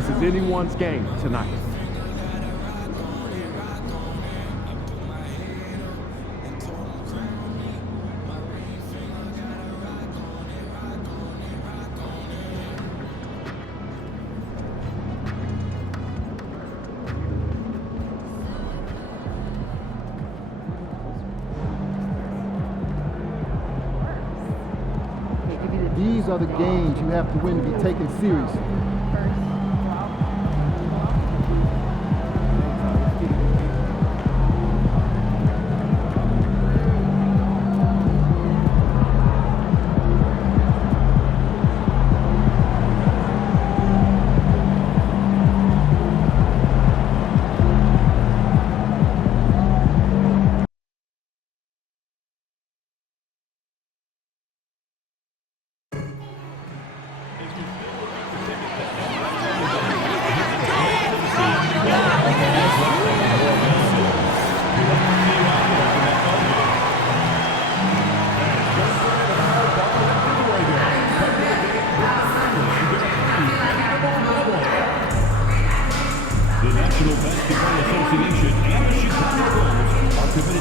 This is anyone's game tonight. These are the games you have to win to be taken seriously.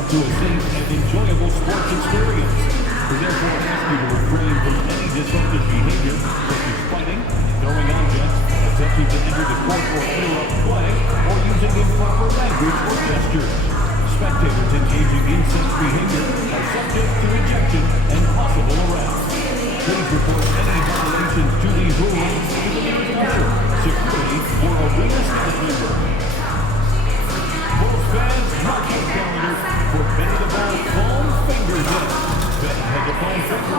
To a safe and enjoyable sports experience. We therefore ask you to refrain from any disruptive behavior, such as fighting, throwing objects, attempting to enter the court or interrupt play, or using improper language or gestures. Spectators engaging in such behavior are subject to ejection and possible arrest. Please report any violations to these rules to the nearest usher, security, or arena staff member. Bulls fans, mark your calendars for Benny the Ball foam fingers in. Benny has a foam finger.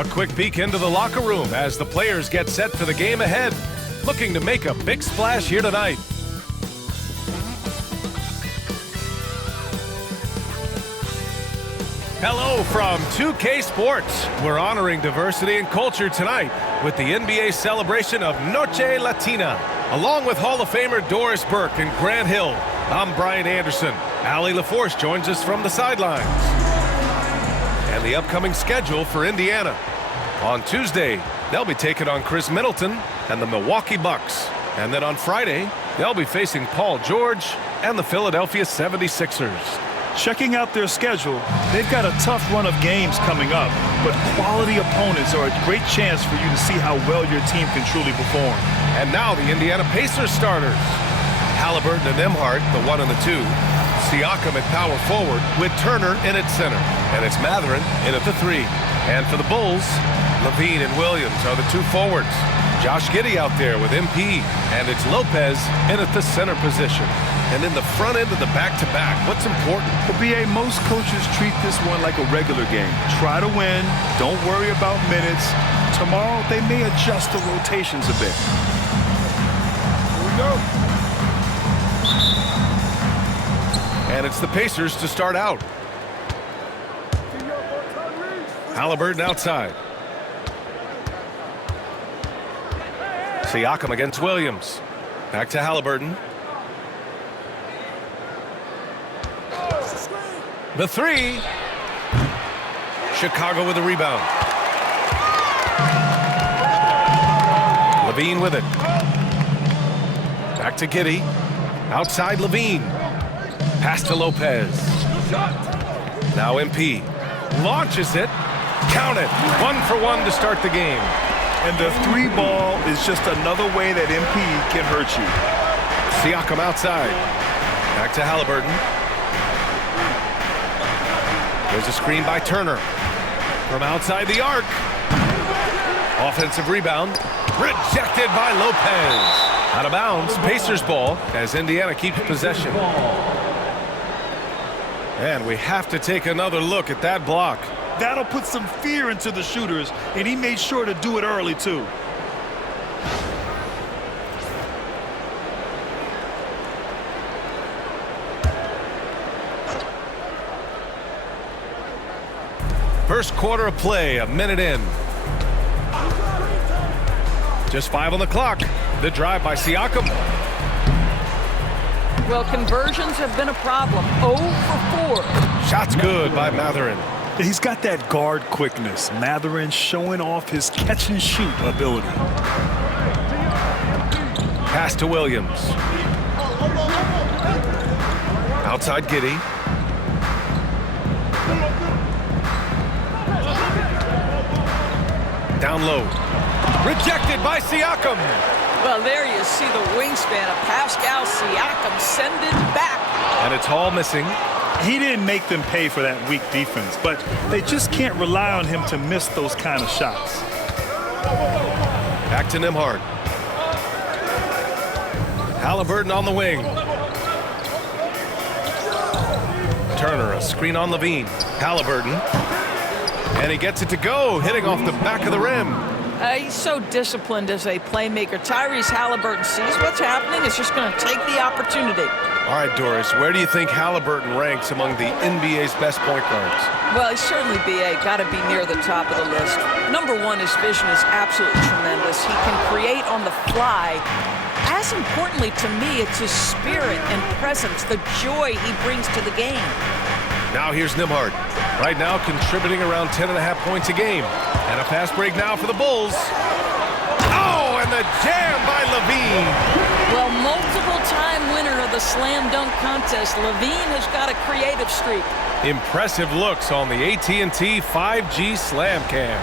A quick peek into the locker room as the players get set for the game ahead, looking to make a big splash here tonight. Hello from 2K Sports. We're honoring diversity and culture tonight with the NBA celebration of Noche Latina. Along with Hall of Famer Doris Burke and Grant Hill, I'm Brian Anderson. Allie LaForce joins us from the sidelines. And the upcoming schedule for Indiana. On Tuesday, they'll be taking on Chris Middleton and the Milwaukee Bucks. And then on Friday, they'll be facing Paul George and the Philadelphia 76ers. Checking out their schedule, they've got a tough run of games coming up, but quality opponents are a great chance for you to see how well your team can truly perform. And now the Indiana Pacers starters. Halliburton and Nembhard, the 1 and the 2. Siakam at power forward with Turner in at center. And it's Mathurin in at the 3. And for the Bulls, Levine and Williams are the 2 forwards. Josh Giddey out there with MP. And it's Lopez in at the center position. And in the front end of the back-to-back, what's important? For BA, most coaches treat this one like a regular game. Try to win. Don't worry about minutes. Tomorrow, they may adjust the rotations a bit. Here we go. And it's the Pacers to start out. Halliburton outside. Siakam against Williams. Back to Halliburton. The 3. Chicago with a rebound. Levine with it. Back to Giddey. Outside Levine. Pass to Lopez. Now MP. Launches it. Count it. 1 for 1 to start the game. And the 3 ball is just another way that MP can hurt you. Siakam outside. Back to Halliburton. There's a screen by Turner. From outside the arc. Offensive rebound. Rejected by Lopez. Out of bounds. Pacers ball as Indiana keeps possession. And we have to take another look at that block. That'll put some fear into the shooters, and he made sure to do it early, too. First quarter of play, a minute in. Just 5 on the clock. The drive by Siakam. Well, conversions have been a problem. 0 for 4. Shots good by Mathurin. He's got that guard quickness. Mathurin showing off his catch-and-shoot ability. Pass to Williams. Outside Giddey. Down low. Rejected by Siakam. Well, there you see the wingspan of Pascal Siakam send it back. And it's Hall missing. He didn't make them pay for that weak defense, but they just can't rely on him to miss those kind of shots. Back to Nembhard. Halliburton on the wing. Turner, a screen on Levine. Halliburton. And he gets it to go, hitting off the back of the rim. He's so disciplined as a playmaker. Tyrese Halliburton sees what's happening. Is just going to take the opportunity. All right, Doris, where do you think Halliburton ranks among the NBA's best point guards? Well, he's certainly got to be near the top of the list. Number one, his vision is absolutely tremendous. He can create on the fly. As importantly to me, it's his spirit and presence, the joy he brings to the game. Now here's Nembhard. Right now contributing around 10.5 points a game. And a fast break now for the Bulls. Oh, and the jam by Levine. Well, multiple-time winner of the slam dunk contest, Levine has got a creative streak. Impressive looks on the AT&T 5G Slam Cam.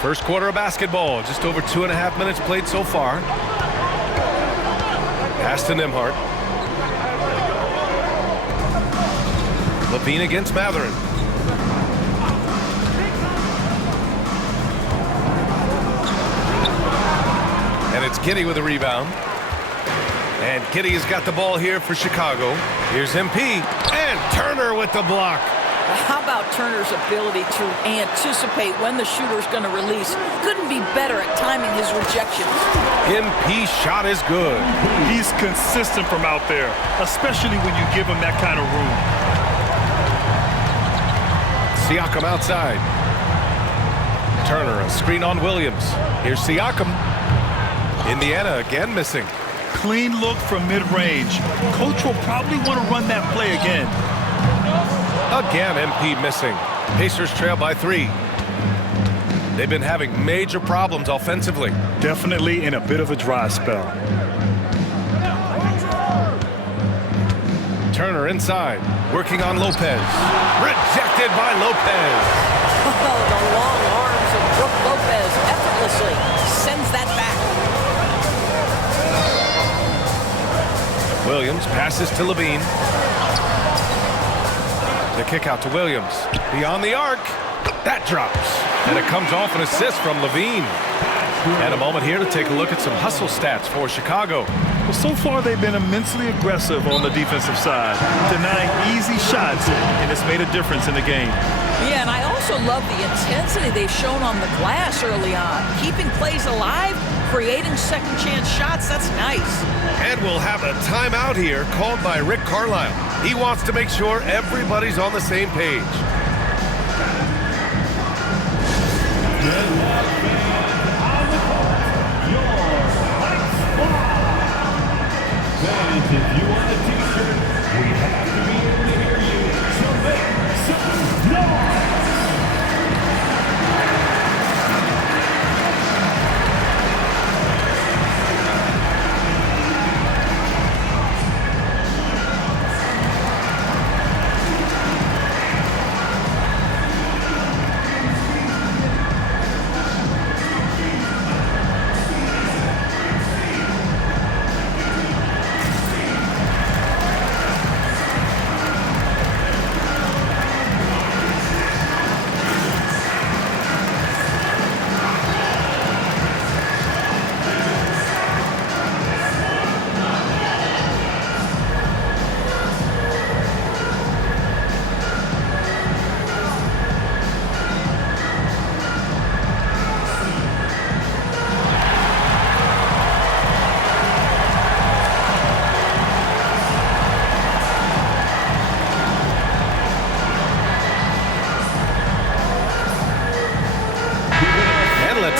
First quarter of basketball, just over 2.5 minutes played so far. Pass to Nembhard. Levine against Mathurin. And it's Giddey with a rebound. And Giddey has got the ball here for Chicago. Here's MP. And Turner with the block. How about Turner's ability to anticipate when the shooter's going to release? Couldn't be better at timing his rejections. MP shot is good. He's consistent from out there, especially when you give him that kind of room. Siakam outside. Turner, a screen on Williams. Here's Siakam. Indiana again missing. Clean look from mid-range. Coach will probably want to run that play again. Again, MP missing. Pacers trail by 3. They've been having major problems offensively. Definitely in a bit of a dry spell. Turner inside, working on Lopez. Rejected by Lopez. Oh, the long arms of Brook Lopez effortlessly sends that back. Williams passes to Levine. The kick out to Williams. Beyond the arc. That drops. And it comes off an assist from Levine. And a moment here to take a look at some hustle stats for Chicago. Well, so far they've been immensely aggressive on the defensive side, denying easy shots, and it's made a difference in the game. Yeah, and I also love the intensity they've shown on the glass early on. Keeping plays alive, creating second chance shots, that's nice. And we'll have a timeout here called by Rick Carlisle. He wants to make sure everybody's on the same page. Fans, if you want a t-shirt, we have to be able to hear you. So make some noise!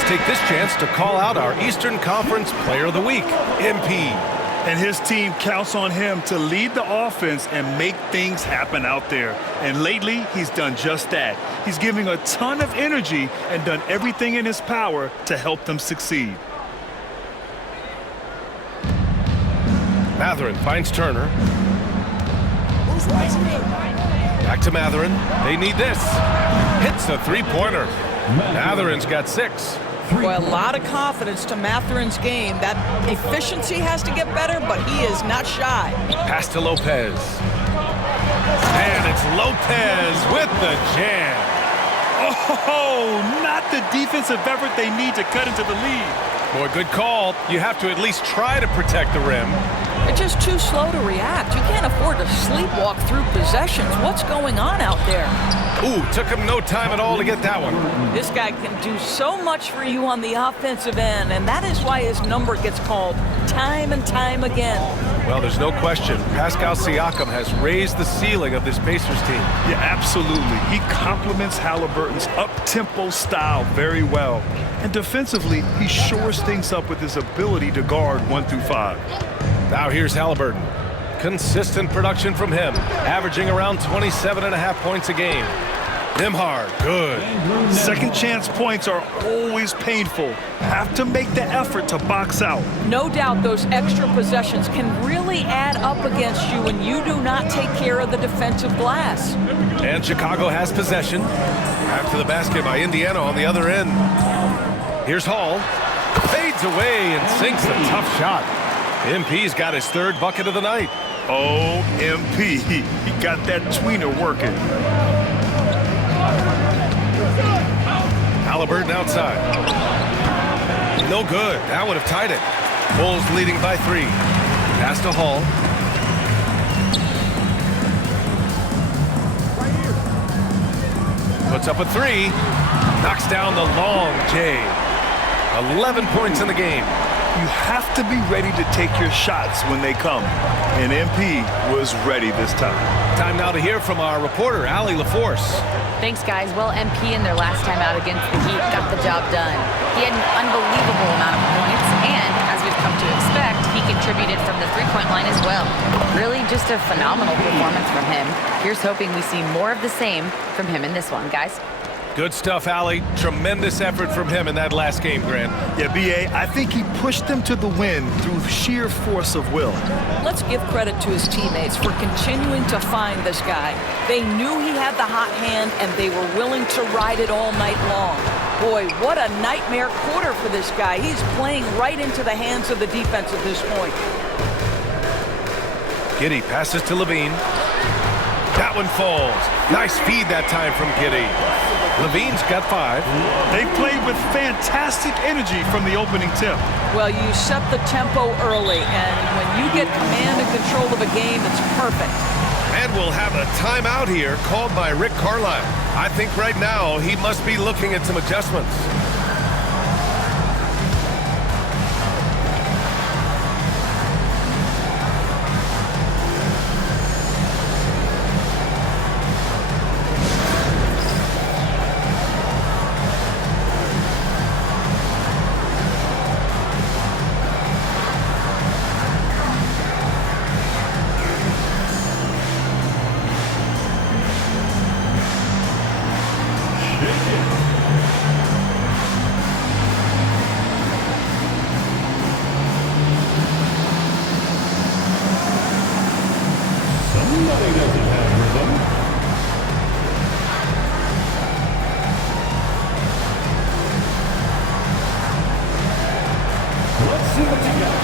Take this chance to call out our Eastern Conference Player of the Week, MP. And his team counts on him to lead the offense and make things happen out there. And lately, he's done just that. He's giving a ton of energy and done everything in his power to help them succeed. Mathurin finds Turner. Back to Mathurin. They need this. Hits the three-pointer. Mathurin's got 6. Boy, a lot of confidence to Mathurin's game. That efficiency has to get better, but he is not shy. Pass to Lopez. And it's Lopez with the jam. Oh, not the defensive effort they need to cut into the lead. Boy, good call. You have to at least try to protect the rim. They're just too slow to react. You can't afford to sleepwalk through possessions. What's going on out there? Ooh, took him no time at all to get that one. This guy can do so much for you on the offensive end, and that is why his number gets called time and time again. Well, there's no question. Pascal Siakam has raised the ceiling of this Pacers team. Yeah, absolutely. He complements Halliburton's up-tempo style very well. And defensively, he shores things up with his ability to guard 1 through 5. Now here's Halliburton. Consistent production from him, averaging around 27.5 points a game. Nembhard, good. Second chance points are always painful. Have to make the effort to box out. No doubt those extra possessions can really add up against you when you do not take care of the defensive glass. And Chicago has possession. Back to the basket by Indiana on the other end. Here's Hall. Fades away and sinks a tough shot. MP's got his 3rd bucket of the night. Oh, MP. He got that tweener working. Halliburton outside. No good. That would have tied it. Bulls leading by 3. Pass to Hall. Puts up a 3. Knocks down the long J. 11 points in the game. You have to be ready to take your shots when they come. And MP was ready this time. Time now to hear from our reporter, Allie LaForce. Thanks, guys. Well, MP in their last time out against the Heat got the job done. He had an unbelievable amount of points, and as we've come to expect, he contributed from the three-point line as well. Really just a phenomenal performance from him. Here's hoping we see more of the same from him in this one, guys. Good stuff, Allie. Tremendous effort from him in that last game, Grant. Yeah, B.A., I think he pushed them to the win through sheer force of will. Let's give credit to his teammates for continuing to find this guy. They knew he had the hot hand, and they were willing to ride it all night long. Boy, what a nightmare quarter for this guy. He's playing right into the hands of the defense at this point. Giddey passes to Levine. That one falls. Nice feed that time from Giddey. Levine's got 5. They played with fantastic energy from the opening tip. Well, you set the tempo early, and when you get command and control of a game, it's perfect. And we'll have a timeout here called by Rick Carlisle. I think right now he must be looking at some adjustments. Somebody doesn't have rhythm. Let's see what you got.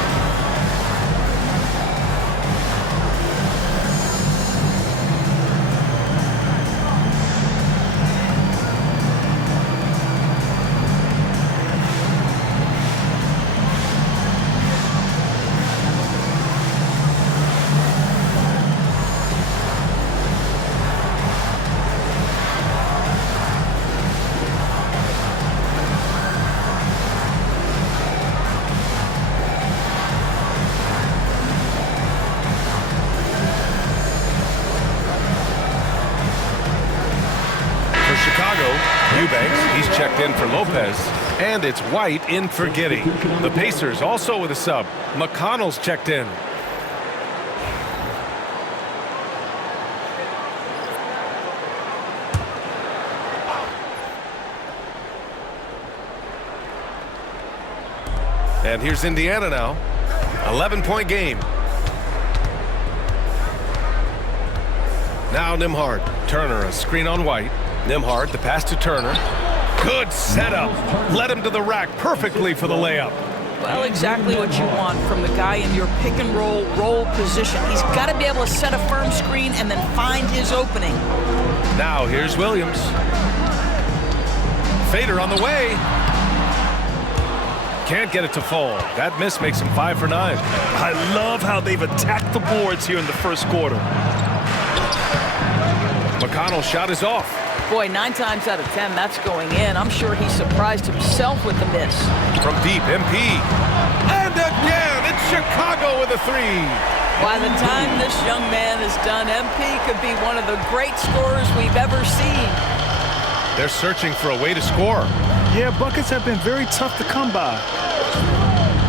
Eubanks, he's checked in for Lopez. And it's White in for Giddey. The Pacers also with a sub. McConnell's checked in. And here's Indiana now. 11-point game. Now Nembhard. Turner, a screen on White. Nembhard, the pass to Turner. Good setup. Led him to the rack perfectly for the layup. Well, exactly what you want from the guy in your pick and roll position. He's got to be able to set a firm screen and then find his opening. Now here's Williams. Fader on the way. Can't get it to fall. That miss makes him 5 for 9. I love how they've attacked the boards here in the first quarter. McConnell's shot is off. Boy, 9 times out of 10, that's going in. I'm sure he surprised himself with the miss. From deep, MP. And again, it's Chicago with a 3. By the time this young man is done, MP could be one of the great scorers we've ever seen. They're searching for a way to score. Yeah, buckets have been very tough to come by.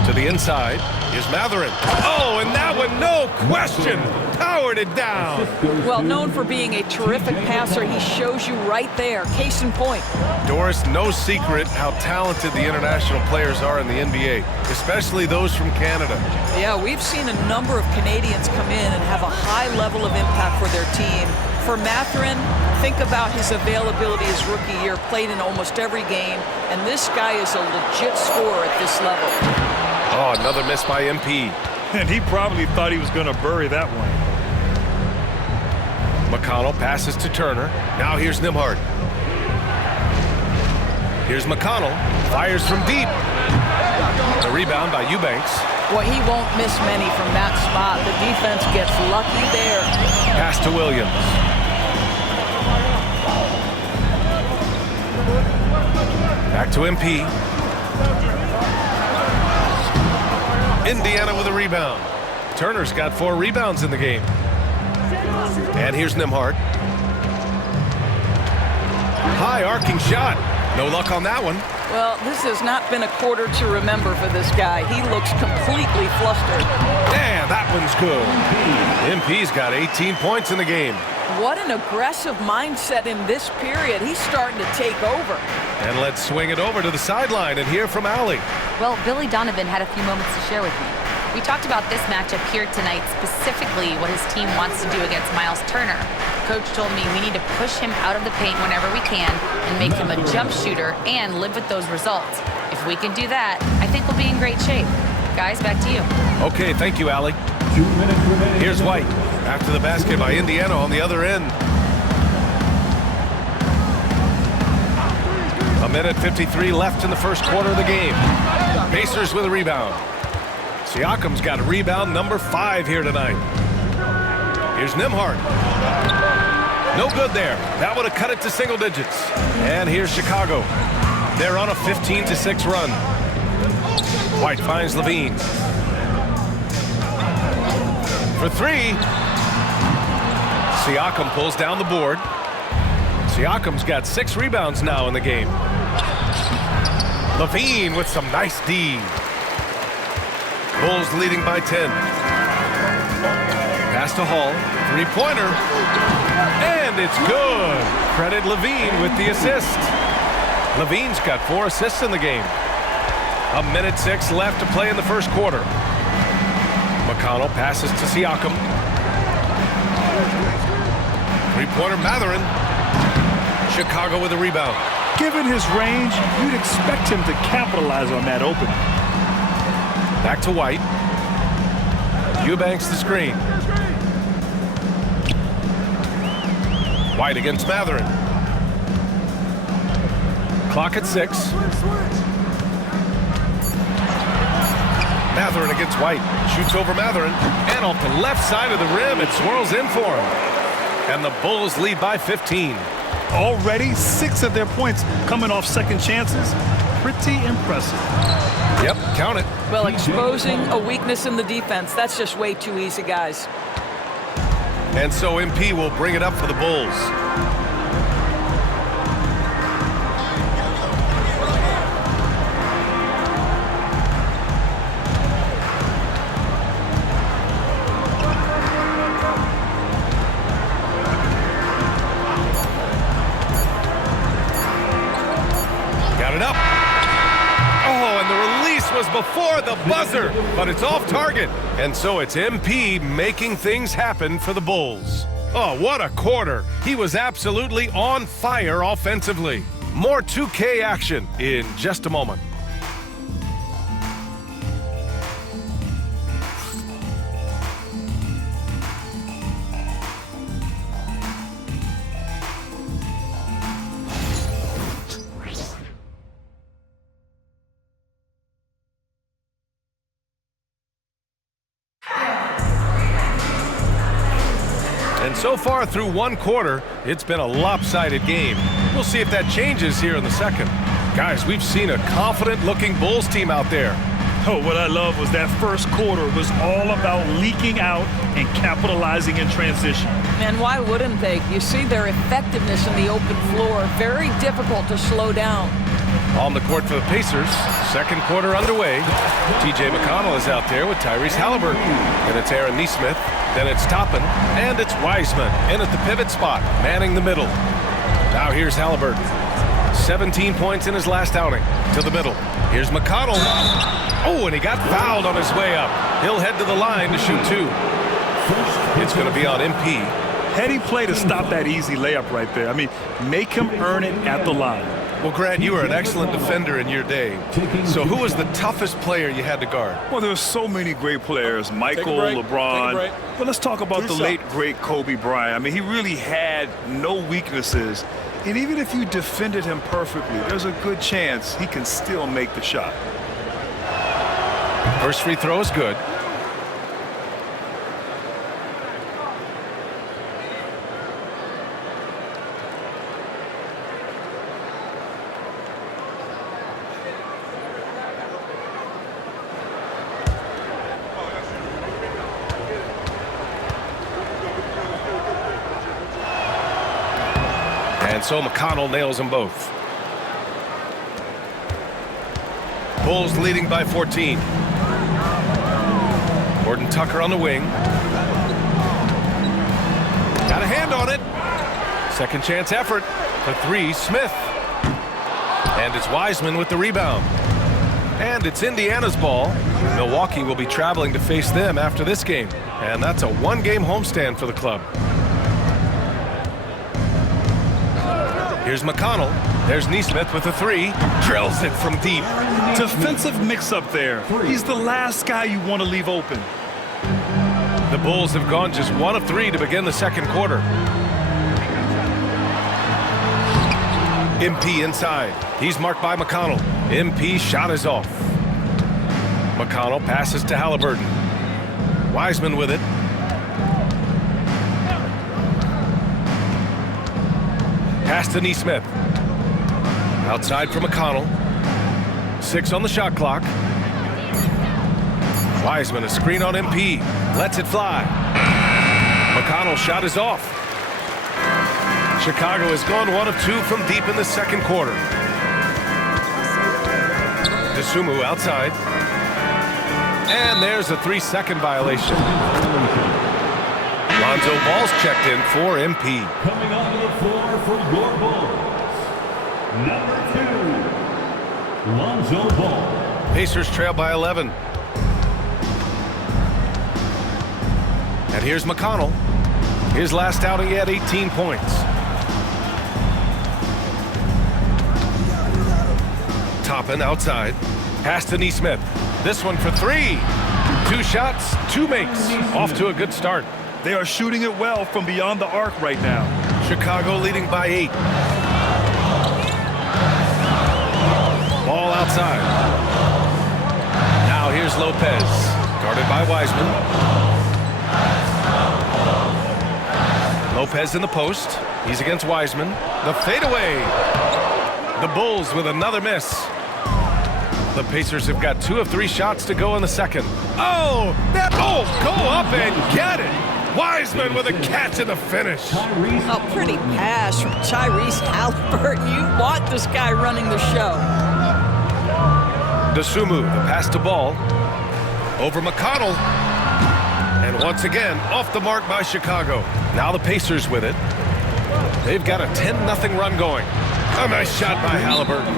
To the inside, here's Mathurin. Oh, and that one, no question, powered it down. Well, known for being a terrific passer, he shows you right there. Case in point. Doris, no secret how talented the international players are in the NBA, especially those from Canada. Yeah, we've seen a number of Canadians come in and have a high level of impact for their team. For Mathurin, think about his availability his rookie year, played in almost every game, and this guy is a legit scorer at this level. Oh, another miss by MP. And he probably thought he was going to bury that one. McConnell passes to Turner. Now here's Nembhard. Here's McConnell. Fires from deep. The rebound by Eubanks. Well, he won't miss many from that spot. The defense gets lucky there. Pass to Williams. Back to MP. Indiana with a rebound. Turner's got 4 rebounds in the game. And here's Nembhard. High arcing shot. No luck on that one. Well, this has not been a quarter to remember for this guy. He looks completely flustered. And that one's good. MP's got 18 points in the game. What an aggressive mindset in this period. He's starting to take over. And let's swing it over to the sideline and hear from Allie. Well, Billy Donovan had a few moments to share with me. We talked about this matchup here tonight, specifically what his team wants to do against Miles Turner. Coach told me we need to push him out of the paint whenever we can and make him a jump shooter and live with those results. If we can do that, I think we'll be in great shape. Guys, back to you. Okay, thank you, Allie. 2 minutes remaining. Here's White. After the basket by Indiana on the other end. 1:53 left in the first quarter of the game. Pacers with a rebound. Siakam's got a rebound number 5 here tonight. Here's Nembhard. No good there. That would have cut it to single digits. And here's Chicago. They're on a 15-6 run. White finds Levine. For 3. Siakam pulls down the board. Siakam's got 6 rebounds now in the game. Levine with some nice D. Bulls leading by 10. Pass to Hall. 3-pointer. And it's good. Credit Levine with the assist. Levine's got 4 assists in the game. 1:06 left to play in the first quarter. McConnell passes to Siakam. 3-pointer Mathurin. Chicago with a rebound. Given his range, you'd expect him to capitalize on that opening. Back to White. Eubanks the screen. White against Mathurin. Clock at 6. Mathurin against White. Shoots over Mathurin. And off the left side of the rim, it swirls in for him. And the Bulls lead by 15. Already 6 of their points coming off second chances. Pretty impressive. Yep, count it. Well, exposing a weakness in the defense, that's just way too easy, guys. And so MP will bring it up for the Bulls. Got it up. Oh, and the release was was before the buzzer, but it's off target. And so it's MP making things happen for the Bulls. Oh, what a quarter. He was absolutely on fire offensively. More 2K action in just a moment. And so far through one quarter, it's been a lopsided game. We'll see if that changes here in the second. Guys, we've seen a confident-looking Bulls team out there. Oh, what I love was that first quarter was all about leaking out and capitalizing in transition. And why wouldn't they? You see their effectiveness in the open floor. Very difficult to slow down. On the court for the Pacers, second quarter underway. T.J. McConnell is out there with Tyrese Halliburton. And it's Aaron Nesmith, then it's Toppin, and it's Wiseman in at the pivot spot, manning the middle. Now here's Halliburton. 17 points in his last outing. To the middle. Here's McConnell. Oh, and he got fouled on his way up. He'll head to the line to shoot two. It's going to be on MP. Heady play to stop that easy layup right there. I mean, make him earn it at the line. Well, Grant, you were an excellent defender in your day. So who was the toughest player you had to guard? Well, there's so many great players. Michael, LeBron. But let's talk about the late, great Kobe Bryant. I mean, he really had no weaknesses. And even if you defended him perfectly, there's a good chance he can still make the shot. First free throw is good. And so McConnell nails them both. Bulls leading by 14. Gordon Tucker on the wing. Got a hand on it. Second chance effort for three, Smith. And it's Wiseman with the rebound. And it's Indiana's ball. Milwaukee will be traveling to face them after this game. And that's a one-game homestand for the club. Here's McConnell. There's Nesmith with a three. Drills it from deep. Defensive mix-up there. He's the last guy you want to leave open. The Bulls have gone just 1 of 3 to begin the second quarter. MP inside. He's marked by McConnell. MP shot is off. McConnell passes to Halliburton. Wiseman with it. Pass to Nesmith. Outside for McConnell. 6 on the shot clock. Wiseman, a screen on MP. Lets it fly. McConnell's shot is off. Chicago has gone 1 of 2 from deep in the second quarter. Dosunmu outside. And there's a 3-second violation. Lonzo Ball's checked in for MP. Coming onto the floor for your Bulls, number 2, Lonzo Ball. Pacers trail by 11. And here's McConnell. His last outing, he had 18 points. Toppin outside. Pass to Nesmith. This one for 3. 2 shots, 2 makes. Off to a good start. They are shooting it well from beyond the arc right now. Chicago leading by 8. Ball outside. Now here's Lopez. Guarded by Wiseman. Lopez in the post. He's against Wiseman. The fadeaway. The Bulls with another miss. The Pacers have got 2 of 3 shots to go in the second. Oh, that go up and get it. Wiseman with a catch in the finish. A pretty pass from Tyrese Halliburton. You want this guy running the show. Dosunmu, the pass to Ball. Over McConnell. And once again, off the mark by Chicago. Now the Pacers with it. They've got a 10-0 run going. A nice shot by Halliburton.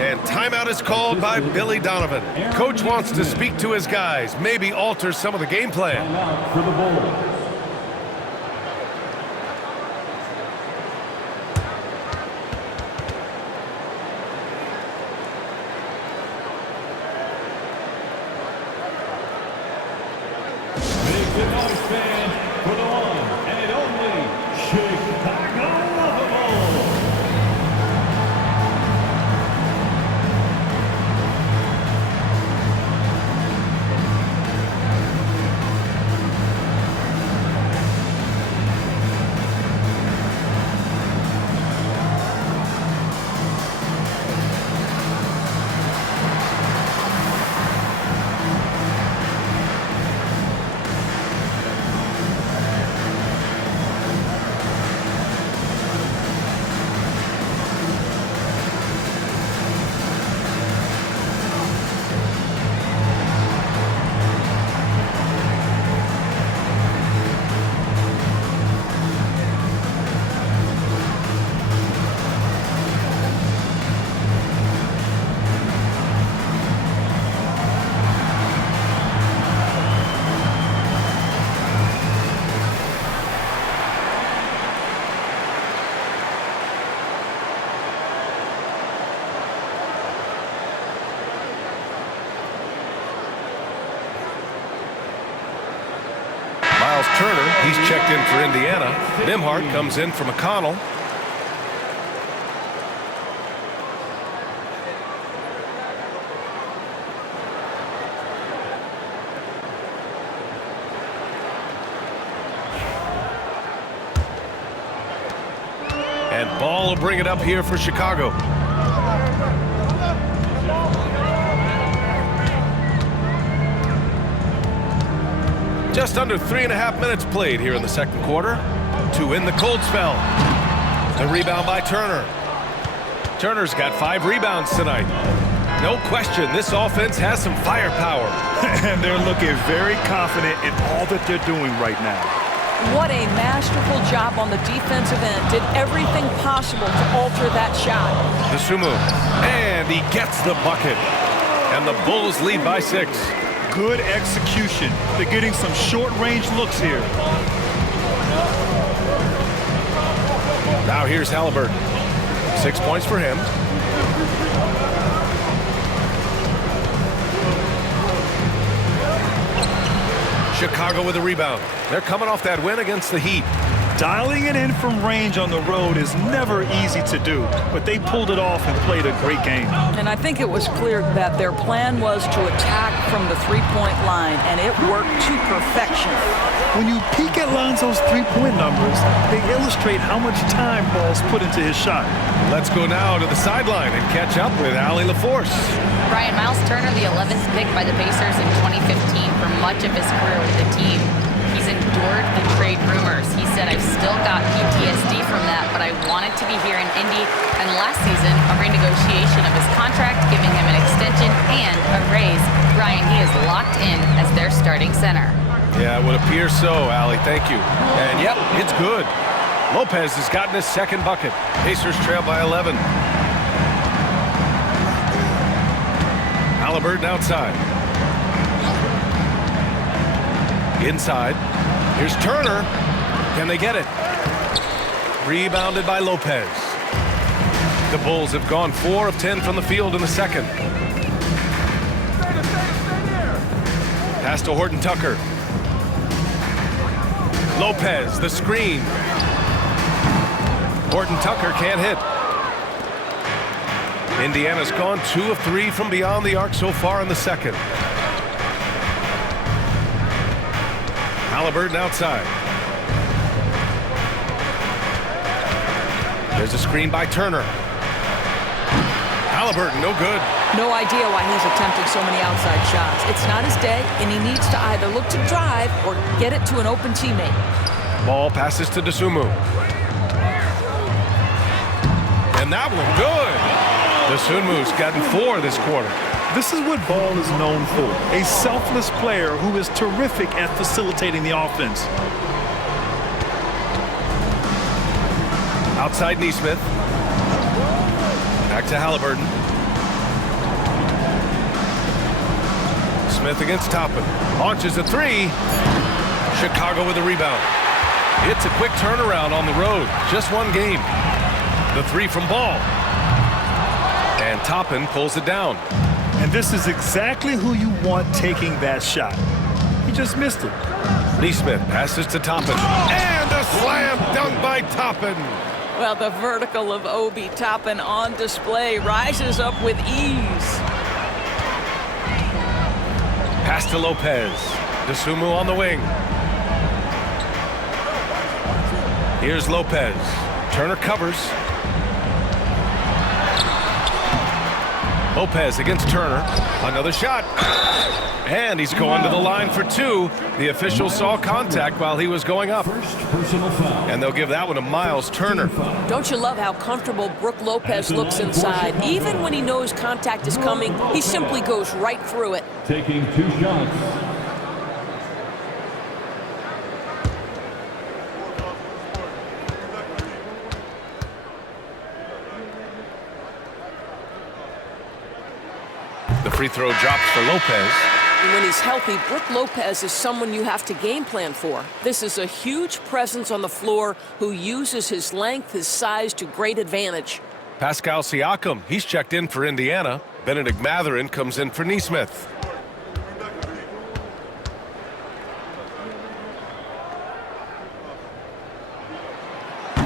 And timeout is called by Billy Donovan. Coach wants to speak to his guys, maybe alter some of the game plan. Timeout for the Bulls. Make some noise, fans, for the one and only Chicago Bulls. Miles Turner, he's checked in for Indiana. Nembhard comes in for McConnell. And Ball will bring it up here for Chicago. Just under 3.5 minutes played here in the second quarter to win the cold spell. The rebound by Turner. Turner's got 5 rebounds tonight. No question, this offense has some firepower. And they're looking very confident in all that they're doing right now. What a masterful job on the defensive end. Did everything possible to alter that shot. Dosunmu, and he gets the bucket. And the Bulls lead by 6. Good execution. They're getting some short-range looks here. Now here's Halliburton. 6 points for him. Chicago with a rebound. They're coming off that win against the Heat. Dialing it in from range on the road is never easy to do, but they pulled it off and played a great game. And I think it was clear that their plan was to attack from the three-point line, and it worked to perfection. When you peek at Lonzo's three-point numbers, they illustrate how much time Ball's put into his shot. Let's go now to the sideline and catch up with Allie LaForce. Brian, Miles Turner, the 11th pick by the Pacers in 2015 for much of his career with the team. He's endured the trade rumors. He said, I've still got PTSD from that, but I wanted to be here in Indy. And last season, a renegotiation of his contract, giving him an extension and a raise. Brian, he is locked in as their starting center. Yeah, it would appear so, Allie. Thank you. And yep, it's good. Lopez has gotten his second bucket. Pacers trail by 11. Halliburton outside. Inside. Here's Turner. Can they get it? Rebounded by Lopez. The Bulls have gone 4 of 10 from the field in the second. Pass to Horton Tucker. Lopez, the screen. Horton Tucker can't hit. Indiana's gone 2 of 3 from beyond the arc so far in the second. Halliburton outside. There's a screen by Turner. Halliburton, no good. No idea why he's attempting so many outside shots. It's not his day, and he needs to either look to drive or get it to an open teammate. Ball passes to Dosunmu. And that one, good. Dosunmu's gotten 4 this quarter. This is what Ball is known for, a selfless player who is terrific at facilitating the offense. Outside Nesmith. Back to Halliburton. Smith against Toppin. Launches a three. Chicago with a rebound. It's a quick turnaround on the road. Just one game. The three from Ball. And Toppin pulls it down. And this is exactly who you want taking that shot. He just missed it. Nesmith passes to Toppin. And a slam dunk by Toppin. Well, the vertical of Obi Toppin on display rises up with ease. Pass to Lopez. DeSumo on the wing. Here's Lopez. Turner covers. Lopez against Turner. Another shot. And he's going to the line for two. The official saw contact while he was going up. First personal foul. And they'll give that one to Miles Turner. Don't you love how comfortable Brook Lopez looks inside? Even when he knows contact is coming, he simply goes right through it. Taking 2 shots. The free throw drops for Lopez. And when he's healthy, Brook Lopez is someone you have to game plan for. This is a huge presence on the floor who uses his length, his size to great advantage. Pascal Siakam, he's checked in for Indiana. Benedict Mathurin comes in for Nesmith.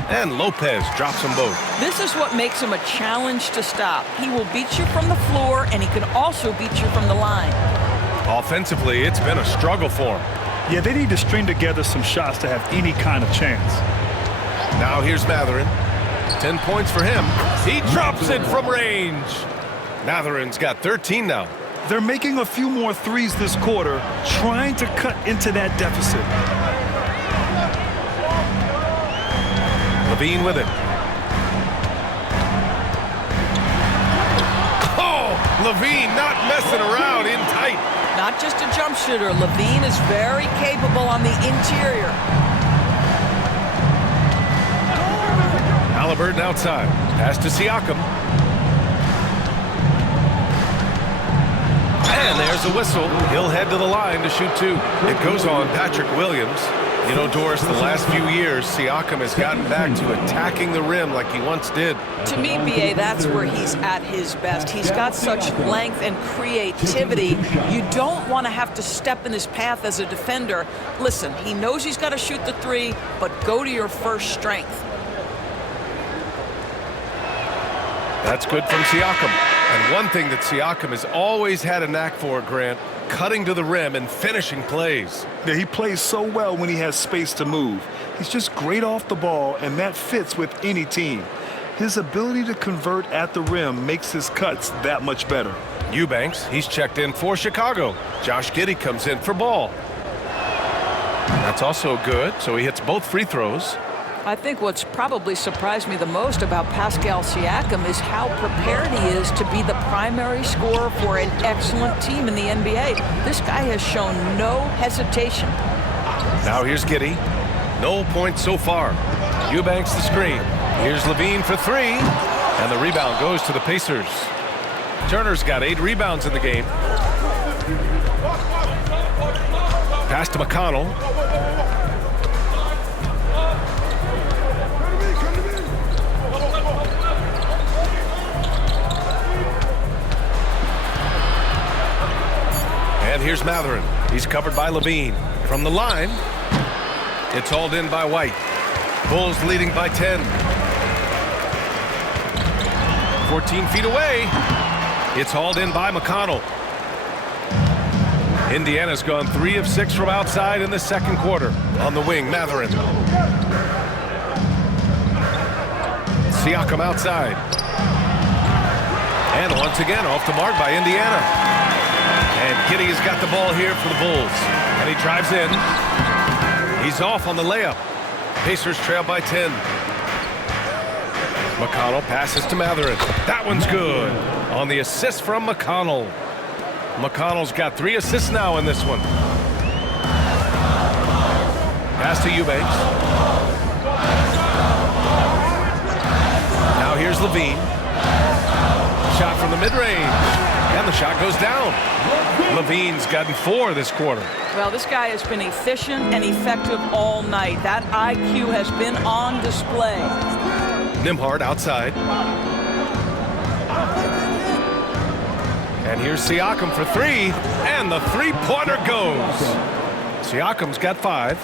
And Lopez drops them both. This is what makes him a challenge to stop. He will beat you from the floor, and he can also beat you from the line. Offensively, it's been a struggle for him. Yeah, they need to string together some shots to have any kind of chance. Now here's Mathurin. 10 points for him. He drops it from range. Mathurin's got 13 now. They're making a few more threes this quarter, trying to cut into that deficit. Levine with it. Oh, Levine not messing around in tight. Not just a jump shooter. Levine is very capable on the interior. Halliburton outside. Pass to Siakam. And there's a whistle. He'll head to the line to shoot two. It goes on Patrick Williams. You know, Doris, the last few years, Siakam has gotten back to attacking the rim like he once did. To me, B.A., that's where he's at his best. He's got such length and creativity. You don't want to have to step in his path as a defender. Listen, he knows he's got to shoot the three, but go to your first strength. That's good from Siakam. And one thing that Siakam has always had a knack for, Grant, cutting to the rim and finishing plays. Yeah, he plays so well when he has space to move. He's just great off the ball, and that fits with any team. His ability to convert at the rim makes his cuts that much better. Eubanks, he's checked in for Chicago. Josh Giddey comes in for Ball. That's also good, so he hits both free throws. I think what's probably surprised me the most about Pascal Siakam is how prepared he is to be the primary scorer for an excellent team in the NBA. This guy has shown no hesitation. Now here's Giddey. No points so far. Eubanks the screen. Here's Levine for three. And the rebound goes to the Pacers. Turner's got 8 rebounds in the game. Pass to McConnell. And here's Mathurin. He's covered by Levine. From the line, it's hauled in by White. Bulls leading by 10. 14 feet away. It's hauled in by McConnell. Indiana's gone 3 of 6 from outside in the second quarter. On the wing, Mathurin. Siakam outside. And once again, off the mark by Indiana. And Giddey has got the ball here for the Bulls. And he drives in. He's off on the layup. Pacers trail by 10. McConnell passes to Mathurin. That one's good. On the assist from McConnell. McConnell's got 3 assists now in this one. Pass to Eubanks. Now here's Levine. shot from the mid-range. And the shot goes down. Levine's gotten 4 this quarter. Well, this guy has been efficient and effective all night. That IQ has been on display. Nembhard outside. And here's Siakam for 3. And the three-pointer goes. Siakam's got 5.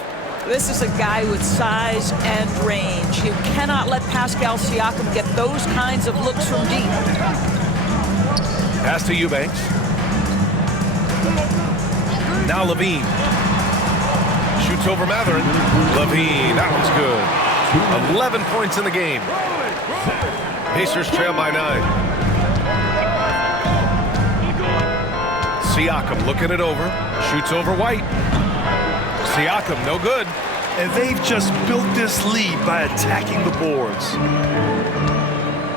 This is a guy with size and range. You cannot let Pascal Siakam get those kinds of looks from deep. Pass to Eubanks. Now Levine. Shoots over Matherin. Levine, that one's good. 11 points in the game. Pacers trail by 9. Siakam looking it over. Shoots over White. Siakam, no good. And they've just built this lead by attacking the boards.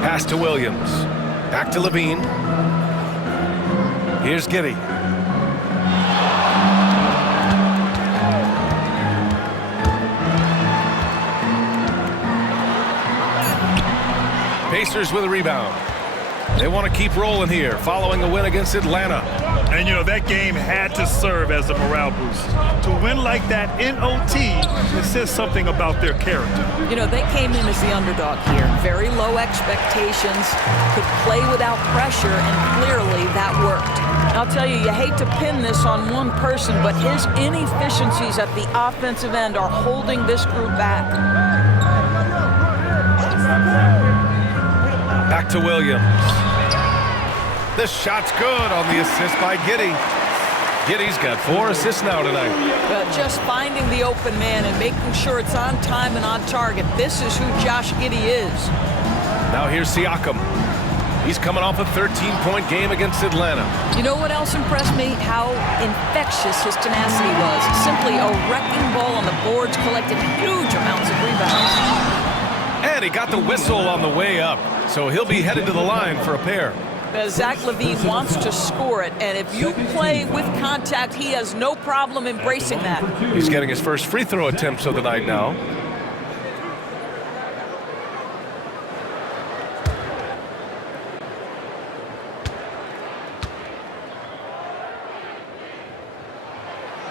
Pass to Williams. Back to Levine. Here's Giddey. Pacers with a rebound. They want to keep rolling here, following a win against Atlanta. And, you know, that game had to serve as a morale boost. To win like that in OT, it says something about their character. You know, they came in as the underdog here. Very low expectations, could play without pressure, and clearly that worked. I'll tell you, you hate to pin this on one person, but his inefficiencies at the offensive end are holding this group back. Back to Williams. This shot's good on the assist by Giddey. Giddey's got 4 assists now tonight. Just finding the open man and making sure it's on time and on target. This is who Josh Giddey is. Now here's Siakam. He's coming off a 13-point game against Atlanta. You know what else impressed me? How infectious his tenacity was. Simply a wrecking ball on the boards, collected huge amounts of rebounds. And he got the whistle on the way up, so he'll be headed to the line for a pair. Zach LaVine wants to score it, and if you play with contact, he has no problem embracing that. He's getting his first free throw attempts of the night now.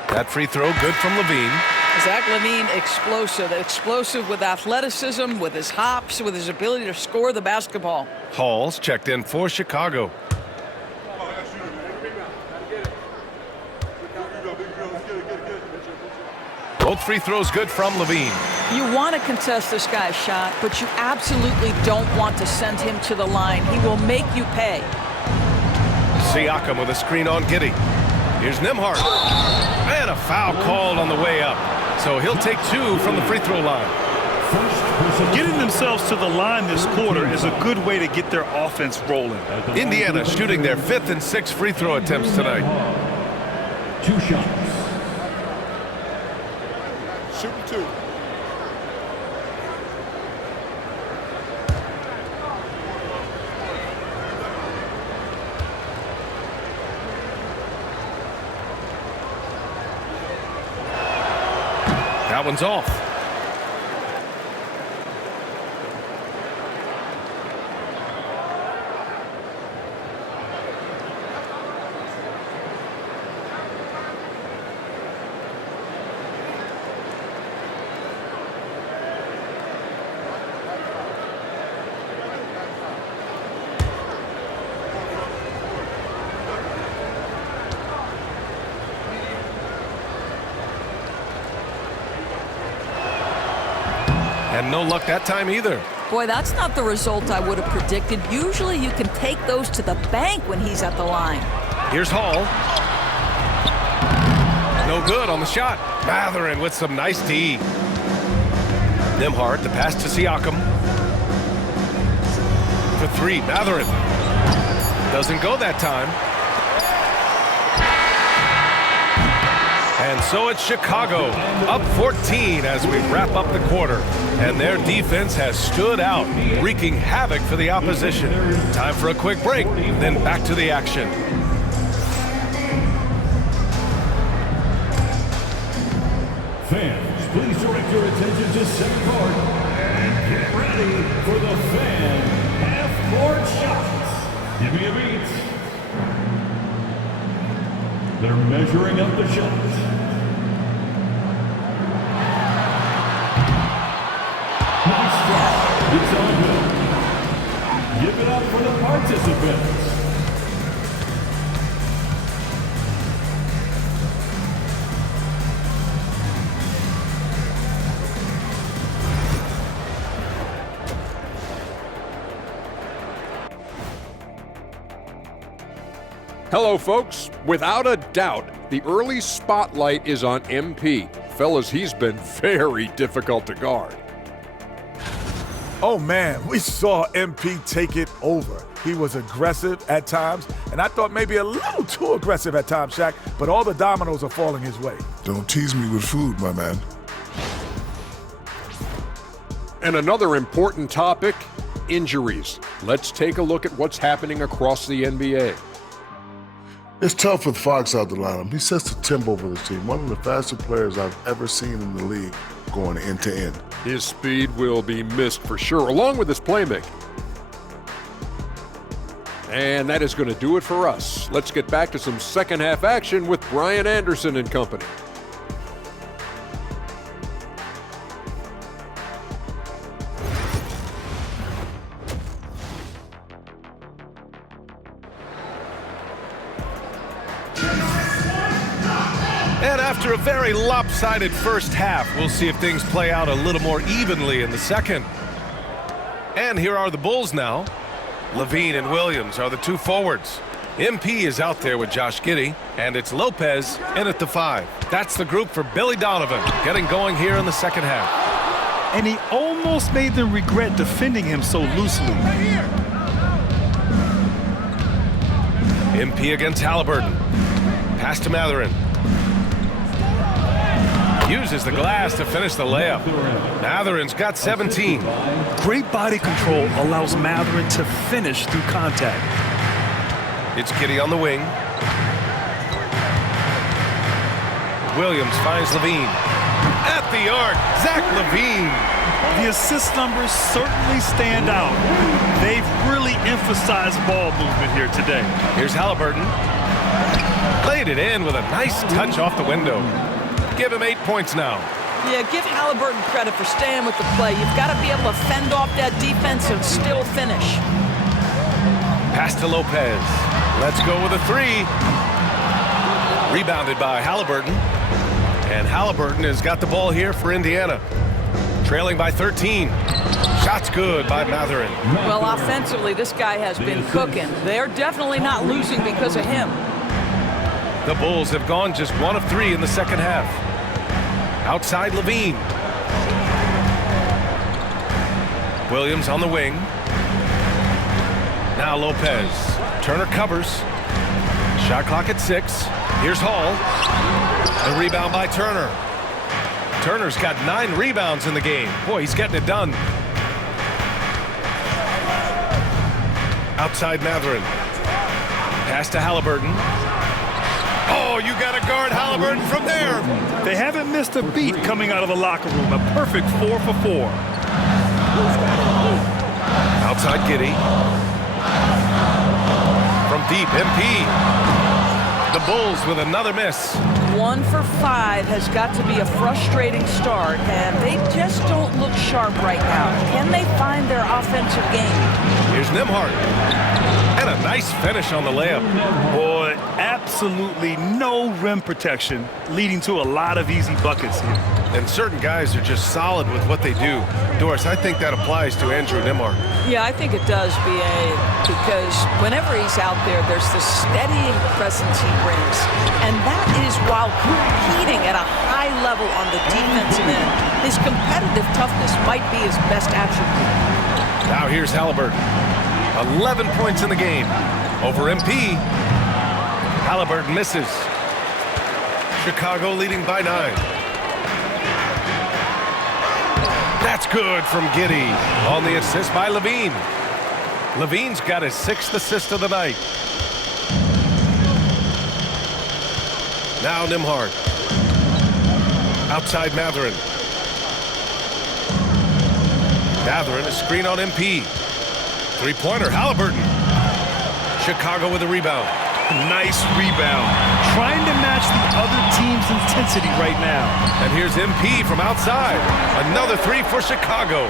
That free throw good from LaVine. Zach LaVine, explosive with athleticism, with his hops, with his ability to score the basketball. Hall's checked in for Chicago. Both free throws good from LaVine. You want to contest this guy's shot, but you absolutely don't want to send him to the line. He will make you pay. Siakam with a screen on Giddey. Here's Nembhard. And a foul called on the way up. So he'll take 2 from the free throw line. Getting themselves to the line this quarter is a good way to get their offense rolling. Indiana shooting their 5th and 6th free throw attempts tonight. 2 shots. Shooting 2. That one's off. And no luck that time either. Boy, that's not the result I would have predicted. Usually you can take those to the bank when he's at the line. Here's Hall. No good on the shot. Matherin with some nice D. Nembhard, the pass to Siakam. For 3, Matherin. Doesn't go that time. And so it's Chicago, up 14 as we wrap up the quarter. And their defense has stood out, wreaking havoc for the opposition. Time for a quick break, then back to the action. Fans, please direct your attention to center court and get ready for the fan half-court shots. Give me a beat. They're measuring up the shot. Nice try. It's all good. Give it up for the participants. Hello, folks. Without a doubt, the early spotlight is on MP. Fellas, he's been very difficult to guard. Oh, man, we saw MP take it over. He was aggressive at times, and I thought maybe a little too aggressive at times, Shaq, but all the dominoes are falling his way. Don't tease me with food, my man. And another important topic, injuries. Let's take a look at what's happening across the NBA. It's tough with Fox out the lineup. He sets the tempo for this team. One of the fastest players I've ever seen in the league going end to end. His speed will be missed for sure, along with his playmaking. And that is going to do it for us. Let's get back to some second half action with Brian Anderson and company. And after a very lopsided first half, we'll see if things play out a little more evenly in the second. And here are the Bulls now. Levine and Williams are the two forwards. MP is out there with Josh Giddey, and it's Lopez in at the 5. That's the group for Billy Donovan, getting going here in the second half. And he almost made them regret defending him so loosely. MP against Halliburton. Pass to Mathurin. Uses the glass to finish the layup. Mathurin's got 17. Great body control allows Mathurin to finish through contact. It's Giddey on the wing. Williams finds Levine. At the arc, Zach Levine. The assist numbers certainly stand out. They've really emphasized ball movement here today. Here's Halliburton. Laid it in with a nice touch off the window. Give him 8 points now. Yeah, give Halliburton credit for staying with the play. You've got to be able to fend off that defense and still finish. Pass to Lopez. Let's go with a 3. Rebounded by Halliburton. And Halliburton has got the ball here for Indiana. Trailing by 13. Shot's good by Mathurin. Well, offensively, this guy has been cooking. They're definitely not losing because of him. The Bulls have gone just 1 of 3 in the second half. Outside Levine. Williams on the wing. Now Lopez. Turner covers. Shot clock at 6. Here's Hall. The rebound by Turner. Turner's got 9 rebounds in the game. Boy, he's getting it done. Outside Mathurin. Pass to Halliburton. Oh, you got to guard Halliburton from there. They haven't missed a beat coming out of the locker room. A perfect 4 for 4. Outside Giddey. From deep, MP. The Bulls with another miss. 1 for 5 has got to be a frustrating start, and they just don't look sharp right now. Can they find their offensive game? Here's Nembhard. And a nice finish on the layup. Boy, absolutely no rim protection, leading to a lot of easy buckets here. And certain guys are just solid with what they do. Doris, I think that applies to Andrew Nembhard. Yeah, I think it does, B.A., because whenever he's out there, there's this steadying presence he brings. And that is while competing at a high level on the defensive end. His competitive toughness might be his best attribute. Now here's Halliburton. 11 points in the game. Over MP. Halliburton misses. Chicago leading by 9. That's good from Giddey on the assist by Levine. Levine's got his 6th assist of the night. Now Nembhard. Outside Mathurin. Mathurin, a screen on MP. 3-pointer, Halliburton. Chicago with a rebound. Nice rebound. Trying to match the other team's intensity right now. And here's MP from outside. Another three for Chicago.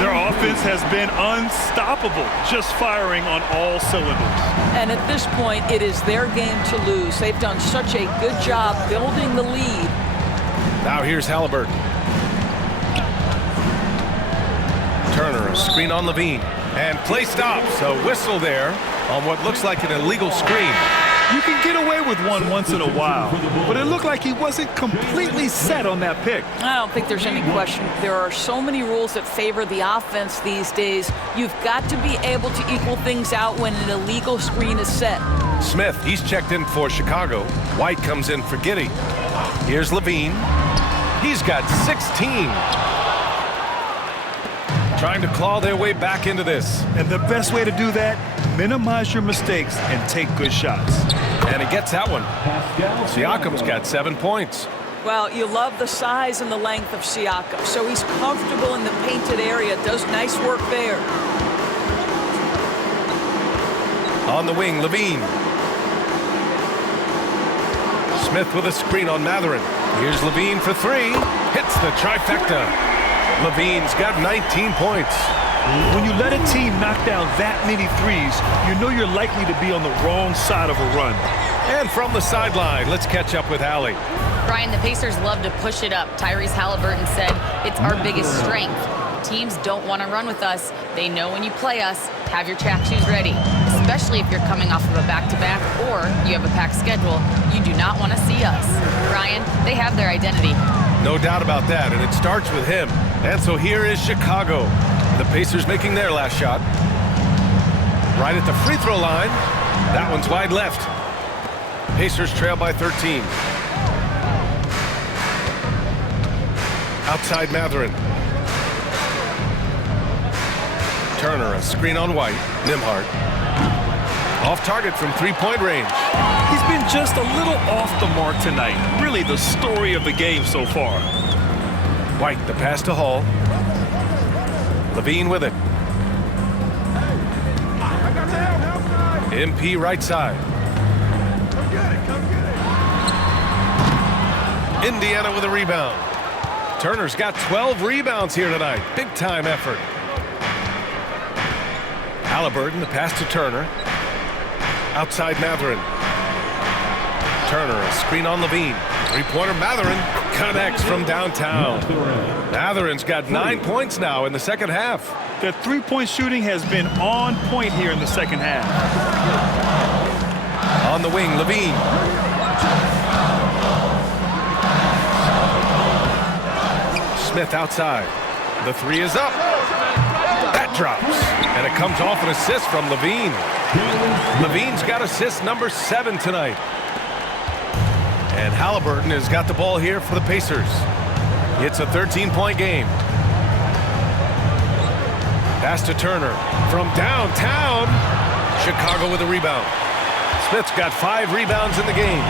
Their offense has been unstoppable, just firing on all cylinders. And at this point, it is their game to lose. They've done such a good job building the lead. Now here's Halliburton. Turner, a screen on Levine. And play stops. A whistle there on what looks like an illegal screen. You can get away with one once in a while, but it looked like he wasn't completely set on that pick. I don't think there's any question. There are so many rules that favor the offense these days. You've got to be able to equal things out when an illegal screen is set. Smith, he's checked in for Chicago. White comes in for Giddey. Here's Levine. He's got 16. Trying to claw their way back into this. And the best way to do that, minimize your mistakes and take good shots. And he gets that one. Siakam's got 7 points. Well, you love the size and the length of Siakam. So he's comfortable in the painted area, does nice work there. On the wing, Levine. Smith with a screen on Mathurin. Here's Levine for three. Hits the trifecta. Levine's got 19 points. When you let a team knock down that many threes, you know you're likely to be on the wrong side of a run. And from the sideline, let's catch up with Allie. Brian, the Pacers love to push it up. Tyrese Halliburton said it's our biggest strength. Teams don't want to run with us. They know when you play us, have your track shoes ready, especially if you're coming off of a back-to-back or you have a packed schedule. You do not want to see us. Brian, they have their identity. No doubt about that, and it starts with him. And so here is Chicago. The Pacers making their last shot. Right at the free throw line. That one's wide left. Pacers trail by 13. Outside Mathurin. Turner, a screen on White. Nembhard. Off target from three-point range. He's been just a little off the mark tonight. Really the story of the game so far. White, the pass to Hall. Levine with it. MP right side. Indiana with a rebound. Turner's got 12 rebounds here tonight. Big time effort. Halliburton, the pass to Turner. Outside Mathurin. Turner, a screen on Levine. Three-pointer Mathurin connects from downtown. Mathurin's got 9 points now in the second half. The three-point shooting has been on point here in the second half. On the wing, Levine. Smith outside. The three is up. That drops. And it comes off an assist from Levine. Levine's got assist number 7 tonight. And Halliburton has got the ball here for the Pacers. It's a 13-point game. Pass to Turner from downtown. Chicago with a rebound. Smith's got 5 rebounds in the game.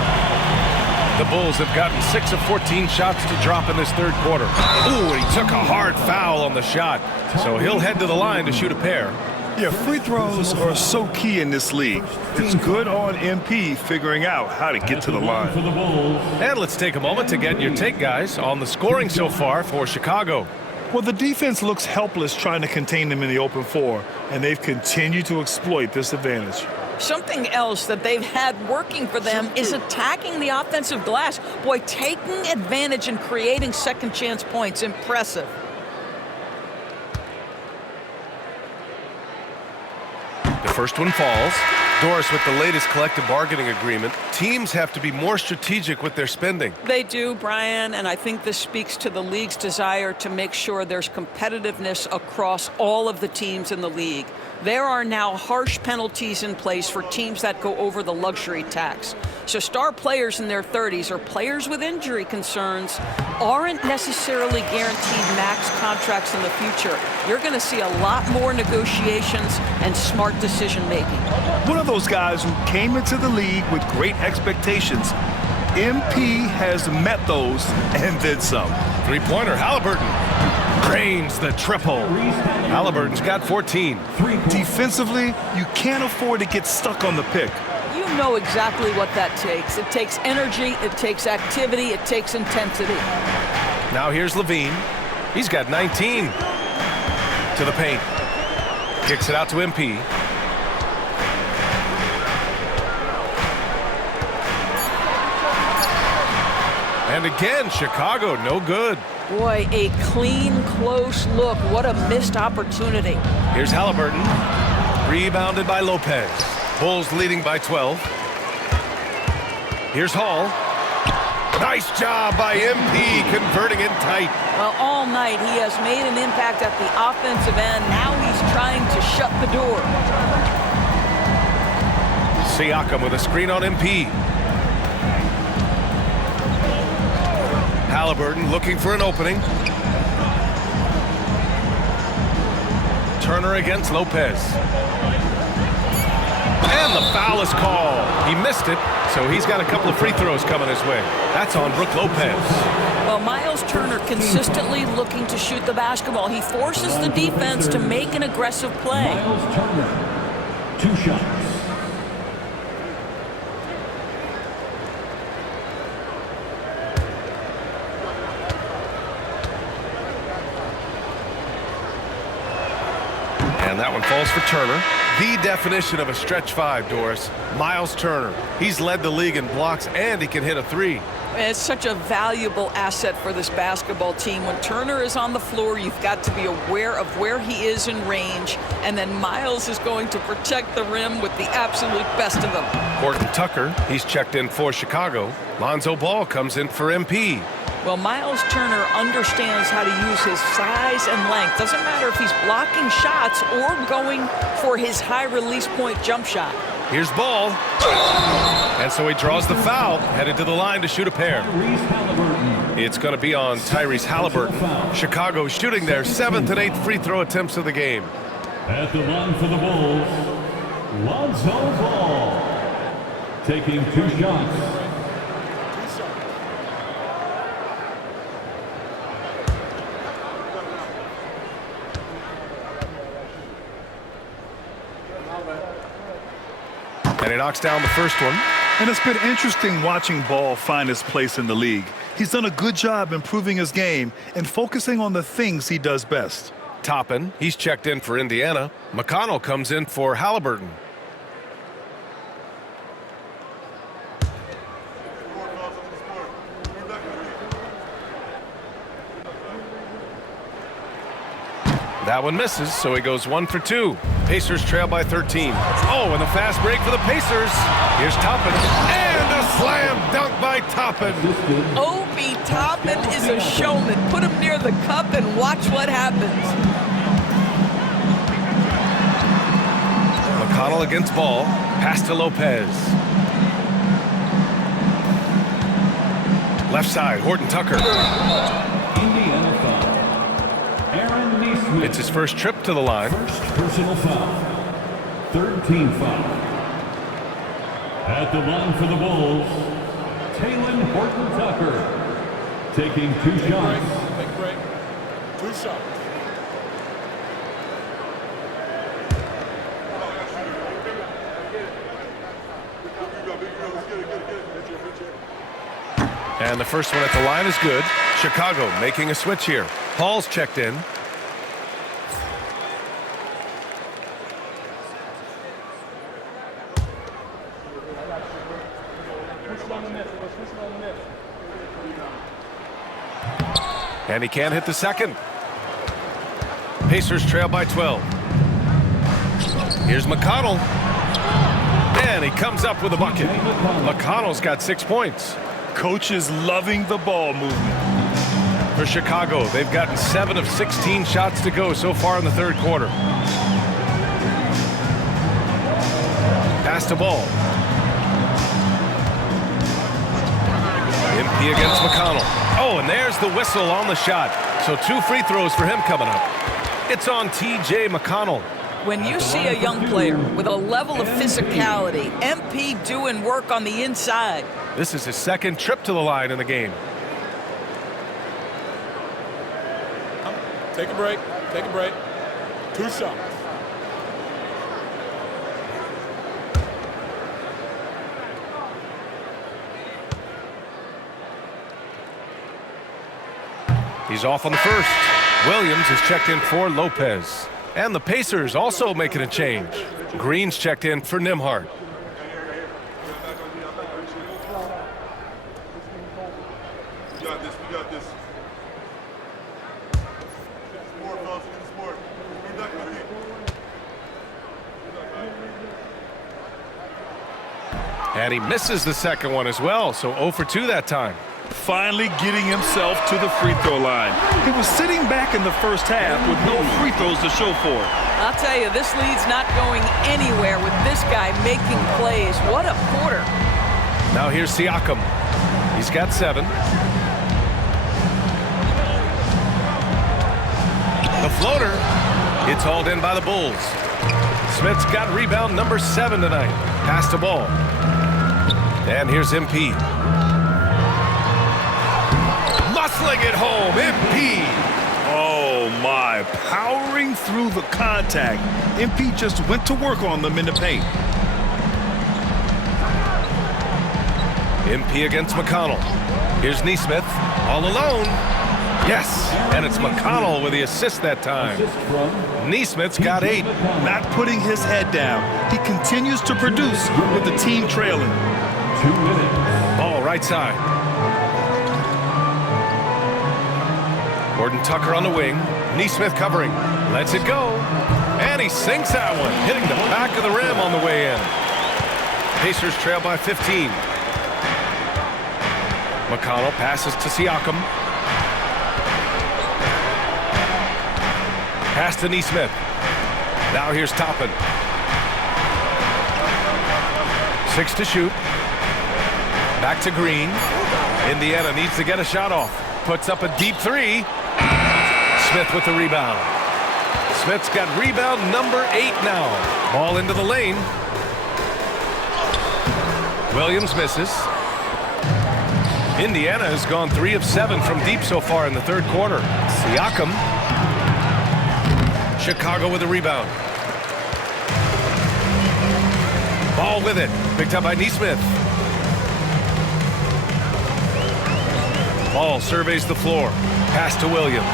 The Bulls have gotten 6 of 14 shots to drop in this third quarter. Ooh, and he took a hard foul on the shot. So he'll head to the line to shoot a pair. Yeah, free throws are so key in this league. It's good on MP figuring out how to get to the line. And let's take a moment to get your take, guys, on the scoring so far for Chicago. Well, the defense looks helpless trying to contain them in the open floor, and they've continued to exploit this advantage. Something else that they've had working for them is attacking the offensive glass. Boy, taking advantage and creating second chance points. Impressive. The first one falls. Doris, with the latest collective bargaining agreement, teams have to be more strategic with their spending. They do, Brian, and I think this speaks to the league's desire to make sure there's competitiveness across all of the teams in the league. There are now harsh penalties in place for teams that go over the luxury tax. So star players in their 30s or players with injury concerns aren't necessarily guaranteed max contracts in the future. You're going to see a lot more negotiations and smart decision making. One of those guys who came into the league with great expectations. MP has met those and then some. Three-pointer, Halliburton. Drains the triple. Halliburton's got 14. Defensively, you can't afford to get stuck on the pick. You know exactly what that takes. It takes energy, it takes activity, it takes intensity. Now here's Levine. He's got 19. To the paint. Kicks it out to MP. And again, Chicago, no good. Boy, a clean, close look. What a missed opportunity. Here's Halliburton. Rebounded by Lopez. Bulls leading by 12. Here's Hall. Nice job by MP converting it tight. Well, all night he has made an impact at the offensive end. Now he's trying to shut the door. Siakam with a screen on MP. Halliburton looking for an opening. Turner against Lopez. And the foul is called. He missed it, so he's got a couple of free throws coming his way. That's on Brook Lopez. Well, Miles Turner consistently looking to shoot the basketball. He forces the defense to make an aggressive play. Miles Turner, 2 shots. And that one falls for Turner. The definition of a stretch 5, Doris. Miles Turner. He's led the league in blocks, and he can hit a 3. It's such a valuable asset for this basketball team. When Turner is on the floor, you've got to be aware of where he is in range, and then Miles is going to protect the rim with the absolute best of them. Horton Tucker, he's checked in for Chicago. Lonzo Ball comes in for MP. Well, Miles Turner understands how to use his size and length. Doesn't matter if he's blocking shots or going for his high release point jump shot. Here's Ball. And so he draws the foul, headed to the line to shoot a pair. It's going to be on Tyrese Halliburton. Chicago shooting their 7th and 8th free throw attempts of the game. At the line for the Bulls, Lonzo Ball. Taking 2 shots. And he knocks down the first one. And it's been interesting watching Ball find his place in the league. He's done a good job improving his game and focusing on the things he does best. Toppin, he's checked in for Indiana. McConnell comes in for Halliburton. That one misses, so he goes 1 for 2. Pacers trail by 13. Oh, and a fast break for the Pacers. Here's Toppin, and a slam dunk by Toppin. Obi Toppin is a showman. Put him near the cup and watch what happens. McConnell against Ball. Pass to Lopez. Left side, Horton Tucker. Indiana foul. Aaron Nesmith. It's his first trip to the line. First personal foul. 3rd team foul. At the line for the Bulls, Talen Horton Tucker. Taking 2 shots. Big break. 2 shots. And the first one at the line is good. Chicago making a switch here. Hall's checked in. And he can't hit the second. Pacers trail by 12. Here's McConnell. And he comes up with a bucket. McConnell's got 6 points. Coach is loving the ball movement. For Chicago, they've gotten 7 of 16 shots to go so far in the 3rd quarter. Pass to Ball. MP against McConnell. Oh, and there's the whistle on the shot. So 2 free throws for him coming up. It's on T.J. McConnell. When you see a young player with a level of physicality, MP doing work on the inside. This is his 2nd trip to the line in the game. Take a break. Take a break. 2 shots. He's off on the first. Williams is checked in for Lopez. And the Pacers also making a change. Green's checked in for Nembhard. We got this. We got this. More, fellas. More. We're not gonna get. And he misses the second one as well, so 0 for 2 that time. Finally getting himself to the free throw line. He was sitting back in the first half with no free throws to show for it. I'll tell you, this lead's not going anywhere with this guy making plays. What a quarter. Now here's Siakam. He's got 7. The floater. It's hauled in by the Bulls. Smith's got rebound number 7 tonight. Pass the ball. And here's MP. Muscling it home, MP. Oh my, powering through the contact. MP just went to work on them in the paint. MP against McConnell. Here's Nesmith, all alone. Yes, and it's McConnell with the assist that time. Nesmith's got 8. Not putting his head down. He continues to produce with the team trailing. 2 minutes. Ball right side. Gordon Tucker on the wing. Nesmith covering. Lets it go. And he sinks that one, hitting the back of the rim on the way in. Pacers trail by 15. McConnell passes to Siakam. Pass to Nesmith. Now here's Toppin. 6 to shoot. Back to Green. Indiana needs to get a shot off. Puts up a deep 3. Smith with the rebound. Smith's got rebound number 8 now. Ball into the lane. Williams misses. Indiana has gone 3 of 7 from deep so far in the third quarter. Siakam. Chicago with the rebound. Ball with it. Picked up by Nesmith. Ball surveys the floor. Pass to Williams.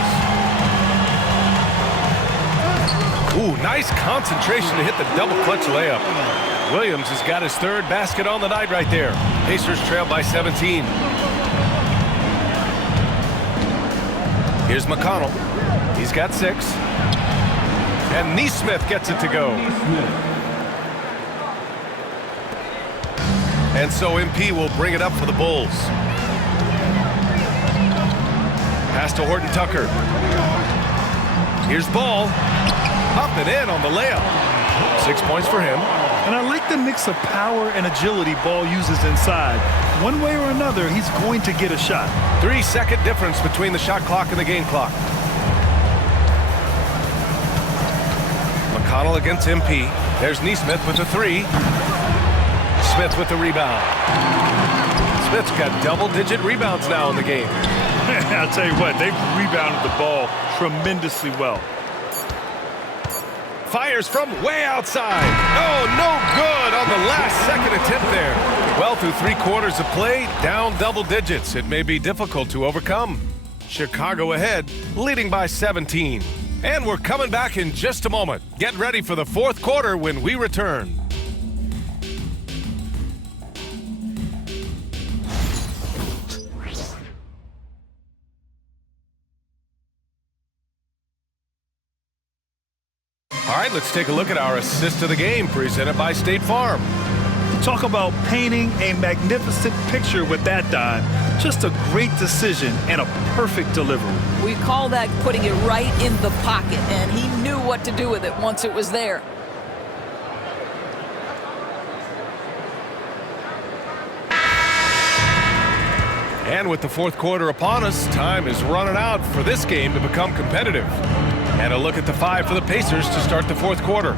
Ooh, nice concentration to hit the double clutch layup. Williams has got his 3rd basket on the night right there. Pacers trail by 17. Here's McConnell. He's got 6. And Nesmith gets it to go. And so MP will bring it up for the Bulls. Pass to Horton Tucker. Here's Ball. Up and in on the layup. 6 points for him. And I like the mix of power and agility Ball uses inside. One way or another, he's going to get a shot. 3-second difference between the shot clock and the game clock. McConnell against MP. There's Nesmith with the 3. Smith with the rebound. Smith's got double-digit rebounds now in the game. I'll tell you what, they've rebounded the ball tremendously well. Fires from way outside. Oh, no good on the last second attempt there. Well, through 3 quarters of play, down double digits. It may be difficult to overcome. Chicago ahead, leading by 17. And we're coming back in just a moment. Get ready for the 4th quarter when we return. All right, let's take a look at our assist of the game presented by State Farm. Talk about painting a magnificent picture with that dime. Just a great decision and a perfect delivery. We call that putting it right in the pocket, and he knew what to do with it once it was there. And with the 4th quarter upon us, time is running out for this game to become competitive. And a look at the 5 for the Pacers to start the 4th quarter.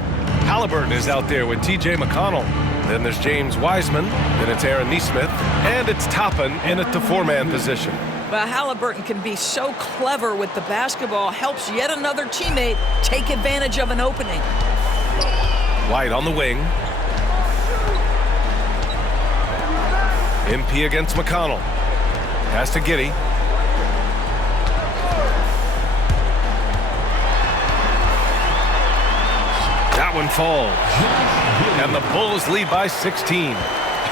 Halliburton is out there with T.J. McConnell. Then there's James Wiseman. Then it's Aaron Nesmith. And it's Toppin in at the 4-man position. Well, Halliburton can be so clever with the basketball, helps yet another teammate take advantage of an opening. White on the wing. MP against McConnell. Pass to Giddey. That one falls. And the Bulls lead by 16.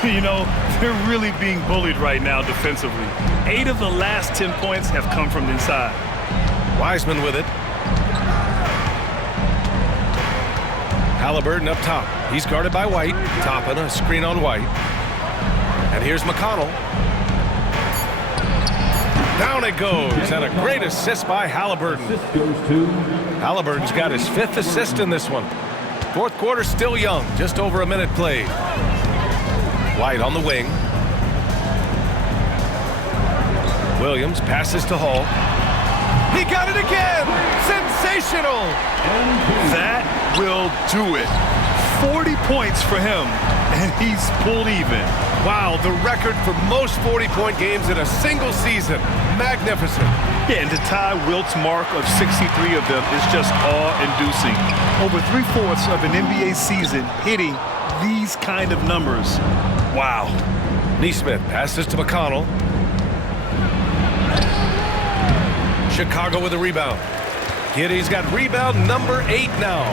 You know, they're really being bullied right now defensively. 8 of the last 10 points have come from inside. Wiseman with it. Halliburton up top. He's guarded by White. Toppin, a screen on White. And here's McConnell. Down it goes, and a great assist by Halliburton. Halliburton's got his 5th assist in this one. 4th quarter still young, just over a minute played. White on the wing. Williams passes to Hall. He got it again! Sensational! That will do it. 40 points for him, and he's pulled even. Wow, the record for most 40-point games in a single season. Magnificent. Yeah, and to tie Wilt's mark of 63 of them is just awe-inducing. Over 3/4 of an NBA season hitting these kind of numbers. Wow. Nesmith passes to McConnell. Chicago with a rebound. Giddey's got rebound number 8 now.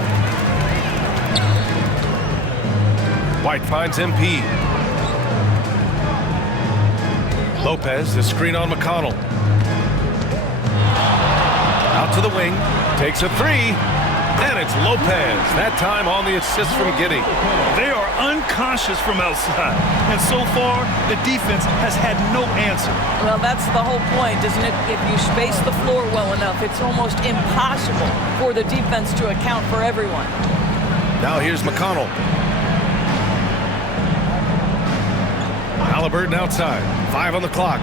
White finds MP. Lopez, the screen on McConnell. Out to the wing, takes a 3, and it's Lopez. That time on the assist from Giddey. They are unconscious from outside, and so far, the defense has had no answer. Well, that's the whole point, isn't it? If you space the floor well enough, it's almost impossible for the defense to account for everyone. Now here's McConnell. Halliburton outside. 5 on the clock.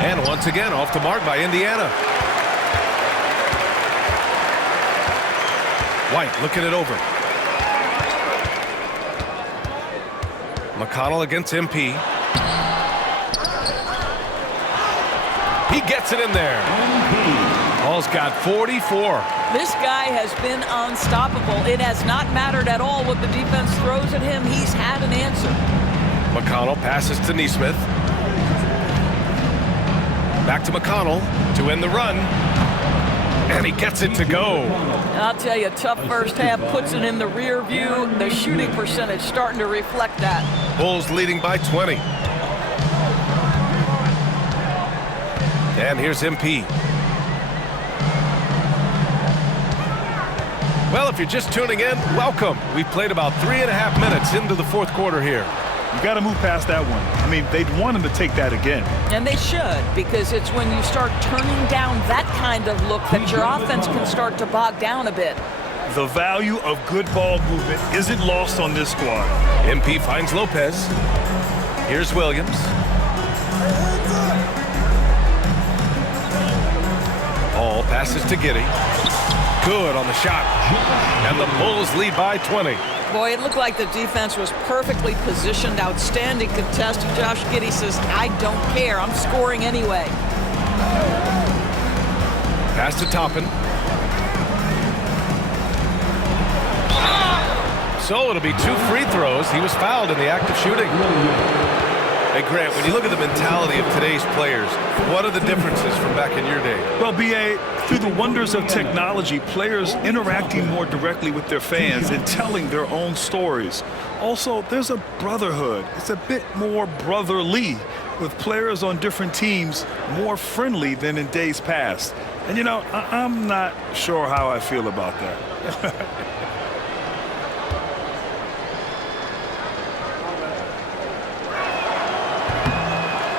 And once again, off the mark by Indiana. White looking it over. McConnell against MP. He gets it in there. Hall's got 44. This guy has been unstoppable. It has not mattered at all what the defense throws at him. He's had an answer. McConnell passes to Nesmith. Back to McConnell to end the run. And he gets it to go. I'll tell you, tough first half, puts it in the rear view. The shooting percentage starting to reflect that. Bulls leading by 20. And here's MP. Well, if you're just tuning in, welcome. We've played about 3.5 minutes into the 4th quarter here. You got to move past that one. I mean, they'd want him to take that again. And they should, because it's when you start turning down that kind of look that your offense can start to bog down a bit. The value of good ball movement isn't lost on this squad. MP finds Lopez. Here's Williams. Hall passes to Giddey. Good on the shot. And the Bulls lead by 20. Boy, it looked like the defense was perfectly positioned. Outstanding contest. And Josh Giddey says, I don't care. I'm scoring anyway. Pass to Toppin. So it'll be 2 free throws. He was fouled in the act of shooting. Hey, Grant, when you look at the mentality of today's players, what are the differences from back in your day? Well, B.A., through the wonders of technology, players interacting more directly with their fans and telling their own stories. Also, there's a brotherhood. It's a bit more brotherly, with players on different teams more friendly than in days past. And, you know, I'm not sure how I feel about that.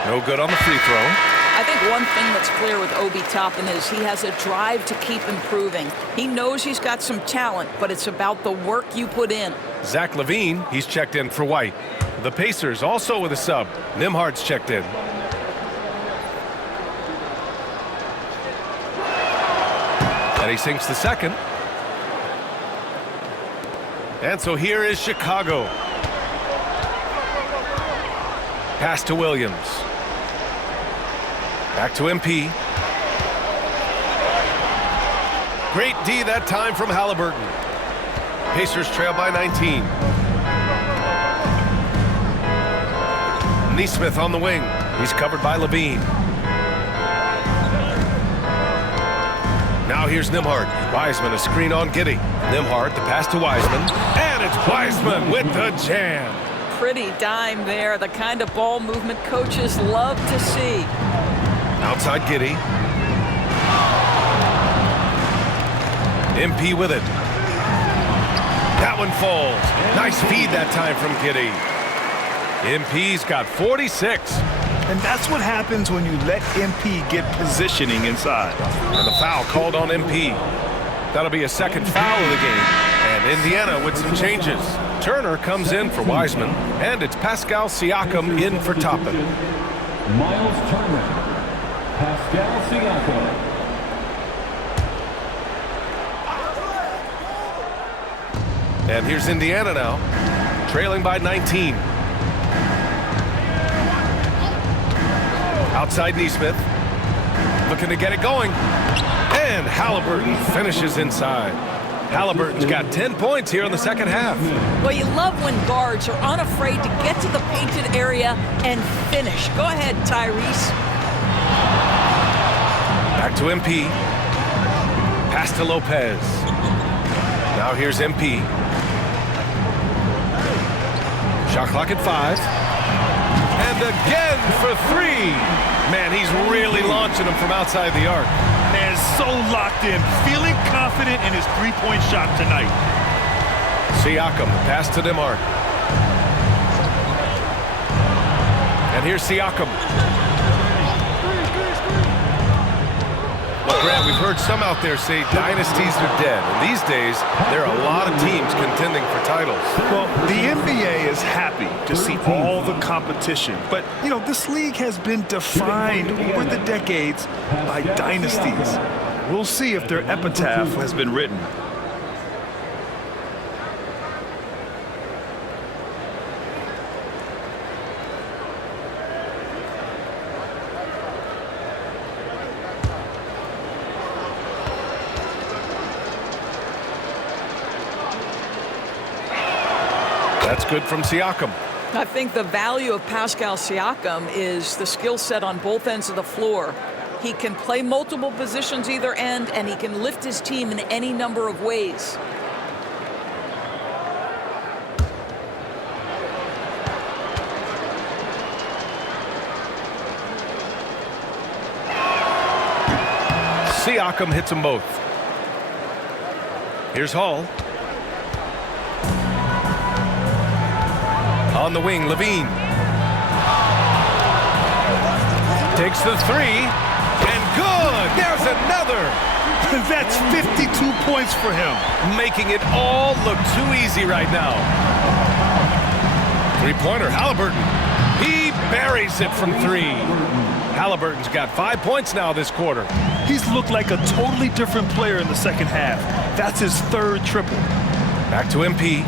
No good on the free throw. I think one thing that's clear with Obi Toppin is he has a drive to keep improving. He knows he's got some talent, but it's about the work you put in. Zach LaVine, he's checked in for White. The Pacers also with a sub. Nimhard's checked in. And he sinks the second. And so here is Chicago. Pass to Williams. Back to MP. Great D that time from Halliburton. Pacers trail by 19. Neesmith on the wing. He's covered by Levine. Now here's Nembhard. Wiseman a screen on Giddey. Nembhard the pass to Wiseman. And it's Wiseman with the jam. Pretty dime there, the kind of ball movement coaches love to see. Outside Giddey. MP with it. That one falls. Nice feed that time from Giddey. MP's got 46. And that's what happens when you let MP get positioning inside. And the foul called on MP. That'll be a second foul of the game. And Indiana with some changes. Turner comes in for Wiseman. And it's Pascal Siakam in for Toppin. Miles Turner, Pascal Siakam. And here's Indiana now, trailing by 19. Outside Neesmith, looking to get it going. And Halliburton finishes inside. Halliburton's got 10 points here in the second half. Well, you love when guards are unafraid to get to the painted area and finish. Go ahead, Tyrese. Back to MP. Pass to Lopez. Now here's MP. Shot clock at 5. And again for 3. Man, he's really launching them from outside the arc. Man, so locked in, feeling confident in his three-point shot tonight. Siakam, pass to Nembhard. And here's Siakam. Well, Grant, we've heard some out there say dynasties are dead. And these days, there are a lot of teams contending for titles. Well, the NBA is happy to see all the competition. But, you know, this league has been defined over the decades by dynasties. We'll see if their epitaph has been written. That's good from Siakam. I think the value of Pascal Siakam is the skill set on both ends of the floor. He can play multiple positions either end, and he can lift his team in any number of ways. Siakam hits them both. Here's Hall. On the wing, Levine. Takes the 3. And good! There's another! That's 52 points for him. Making it all look too easy right now. Three-pointer, Halliburton. He buries it from 3. Halliburton's got 5 points now this quarter. He's looked like a totally different player in the second half. That's his third triple. Back to MP.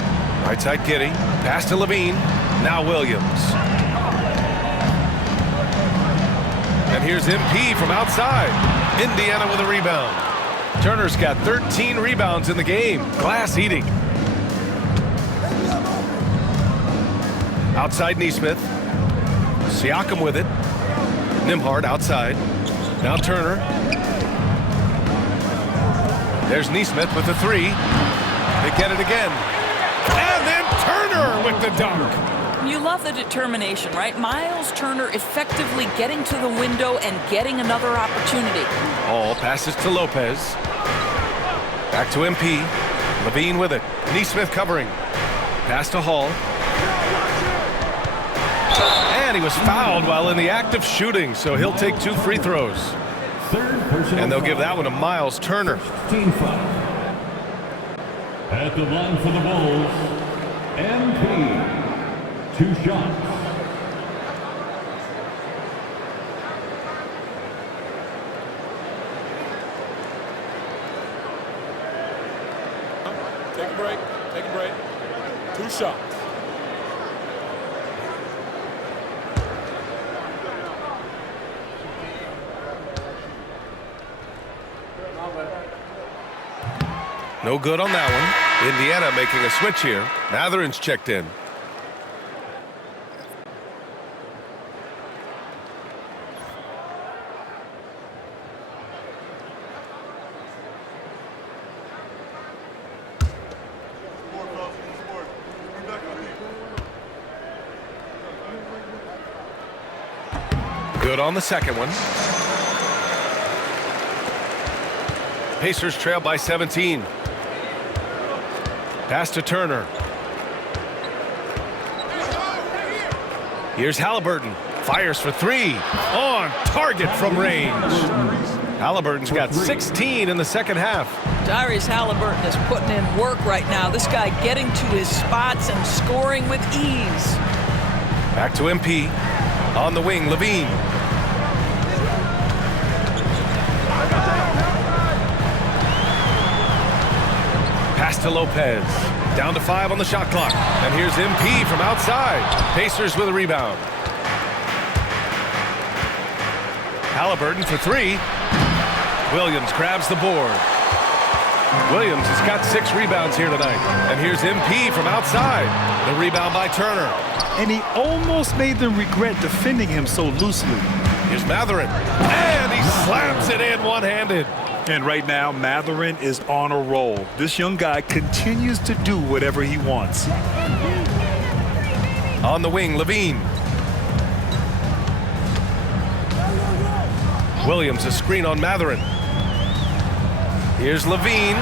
Right side Giddey. Pass to Levine. Now Williams. And here's MP from outside. Indiana with a rebound. Turner's got 13 rebounds in the game. Glass eating. Outside Neesmith. Siakam with it. Nembhard outside. Now Turner. There's Neesmith with the 3. They get it again. And then Turner with the dunk. You love the determination, right? Miles Turner effectively getting to the window and getting another opportunity. All passes to Lopez. Back to MP. Levine with it. Neesmith covering. Pass to Hall. And he was fouled while in the act of shooting, so he'll take 2 free throws. And they'll give that one to Miles Turner. At the line for the Bulls, MP. 2 shots. Take a break. Take a break. 2 shots. No good on that one. Indiana making a switch here. Matherin's checked in. Good on the second one. Pacers trail by 17. Pass to Turner. Here's Halliburton. Fires for three. On target from range. Halliburton's got 16 in the second half. Tyrese Halliburton is putting in work right now. This guy getting to his spots and scoring with ease. Back to MP. On the wing, Levine. Pass to Lopez. Down to 5 on the shot clock. And here's MP from outside. Pacers with a rebound. Halliburton for three. Williams grabs the board. Williams has got 6 rebounds here tonight. And here's MP from outside. The rebound by Turner. And he almost made them regret defending him so loosely. Here's Matherin. And he slams it in one-handed. And right now, Matherin is on a roll. This young guy continues to do whatever he wants. On the wing, Levine. Williams a screen on Matherin. Here's Levine.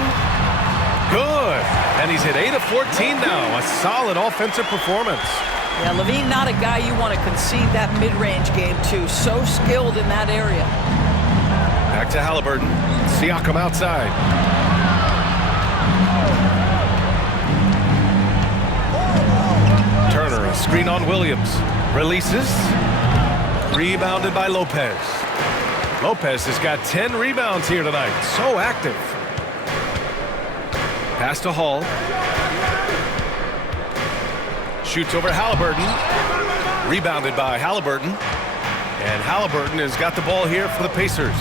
Good. And he's hit 8 of 14 now. A solid offensive performance. Yeah, Levine not a guy you want to concede that mid-range game to. So skilled in that area. Back to Halliburton. Siakam outside. Turner, a screen on Williams. Releases. Rebounded by Lopez. Lopez has got 10 rebounds here tonight. So active. Pass to Hall. Shoots over Halliburton. Rebounded by Halliburton. And Halliburton has got the ball here for the Pacers.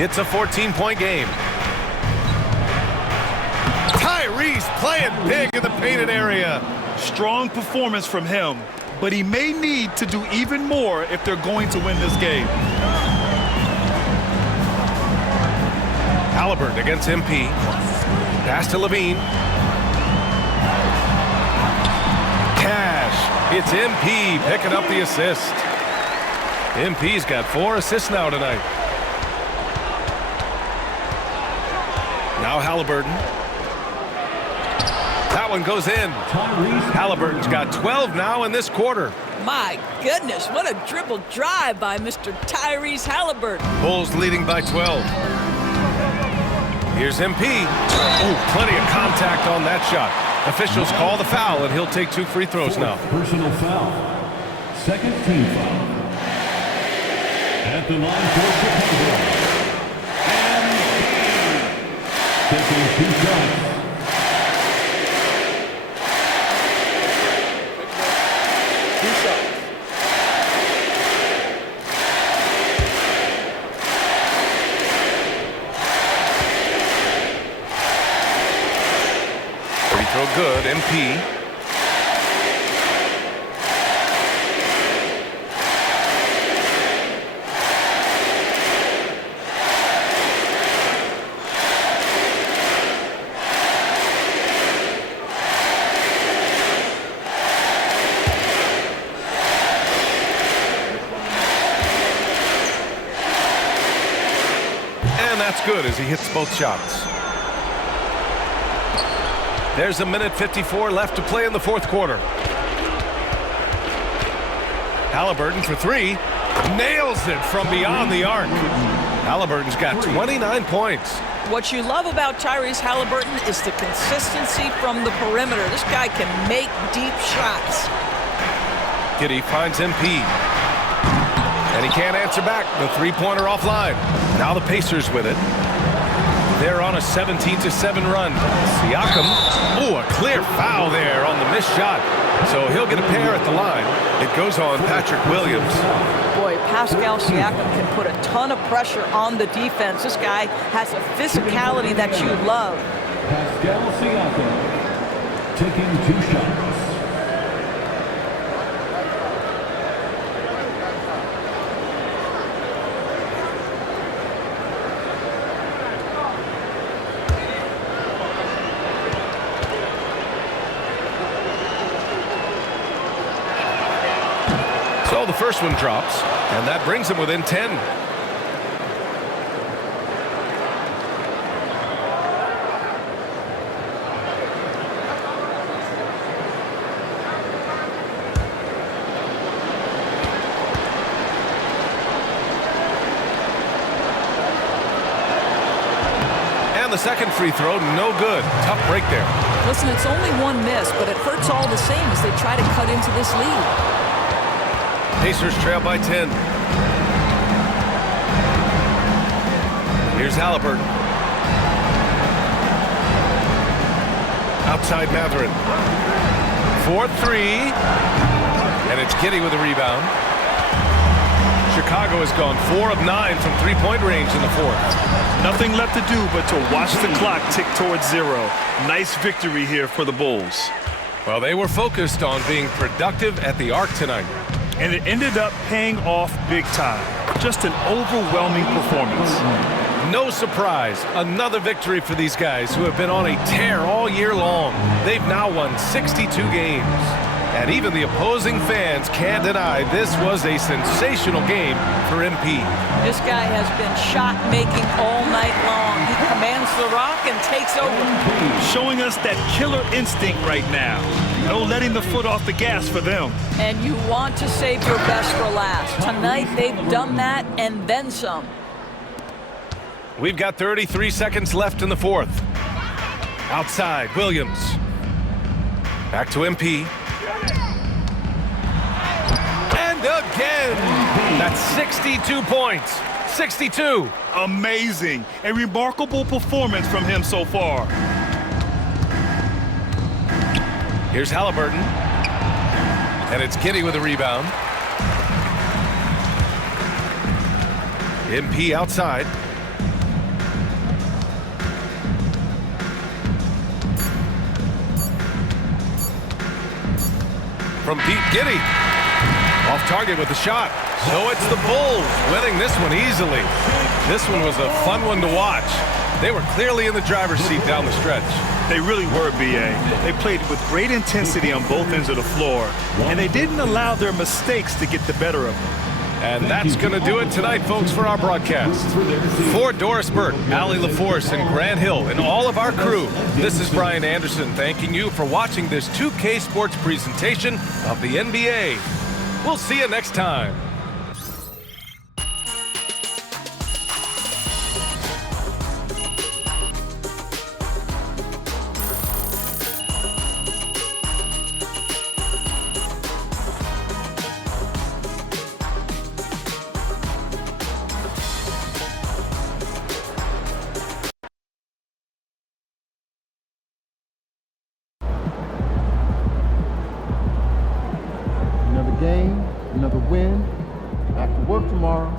It's a 14-point game. Tyrese playing big in the painted area. Strong performance from him, but he may need to do even more if they're going to win this game. Halliburton against MP. Pass to Levine. Cash. It's MP picking up the assist. MP's got 4 assists now tonight. Now Halliburton. That one goes in. Halliburton's got 12 now in this quarter. My goodness, what a dribble drive by Mr. Tyrese Halliburton. Bulls leading by 12. Here's MP. Oh, plenty of contact on that shot. Officials call the foul, and he'll take 2 free throws now. Personal foul. Second team foul. At the line for Chicago. And taking 2 shots. Free throw good, MP. That's good as he hits both shots. There's a minute 54 left to play in the fourth quarter. Halliburton for 3. Nails it from beyond the arc. Halliburton's got 29 points. What you love about Tyrese Halliburton is the consistency from the perimeter. This guy can make deep shots. Giddey finds MP. And he can't answer back. The three-pointer offline. Now the Pacers with it. They're on a 17-7 run. Siakam. Oh, a clear foul there on the missed shot. So he'll get a pair at the line. It goes on Patrick Williams. Boy, Pascal Siakam can put a ton of pressure on the defense. This guy has a physicality that you love. Pascal Siakam taking 2 shots. So the first one drops, and that brings him within 10. And the second free throw, no good. Tough break there. Listen, it's only one miss, but it hurts all the same as they try to cut into this lead. Pacers trail by 10. Here's Halliburton. Outside Mathurin. 4-3. And it's Giddey with a rebound. Chicago has gone 4 of 9 from three-point range in the fourth. Nothing left to do but to watch the clock tick towards 0. Nice victory here for the Bulls. Well, they were focused on being productive at the arc tonight. And it ended up paying off big time. Just an overwhelming performance. No surprise, another victory for these guys who have been on a tear all year long. They've now won 62 games. And even the opposing fans can't deny this was a sensational game for MP. This guy has been shot-making all night long. He commands the rock and takes over. Showing us that killer instinct right now. No letting the foot off the gas for them. And you want to save your best for last. Tonight, they've done that and then some. We've got 33 seconds left in the fourth. Outside, Williams. Back to MP. And again! That's 62 points. 62. Amazing. A remarkable performance from him so far. Here's Halliburton. And it's Giddey with a rebound. MP outside. From Pete Giddey. Off target with the shot. So it's the Bulls winning this one easily. This one was a fun one to watch. They were clearly in the driver's seat down the stretch. They really were, B.A. They played with great intensity on both ends of the floor, and they didn't allow their mistakes to get the better of them. And that's going to do it tonight, folks, for our broadcast. For Doris Burke, Allie LaForce, and Grant Hill, and all of our crew, this is Brian Anderson thanking you for watching this 2K Sports presentation of the NBA. We'll see you next time. Another game, another win. Back to work tomorrow.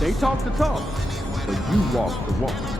They talk the talk, but you walk the walk.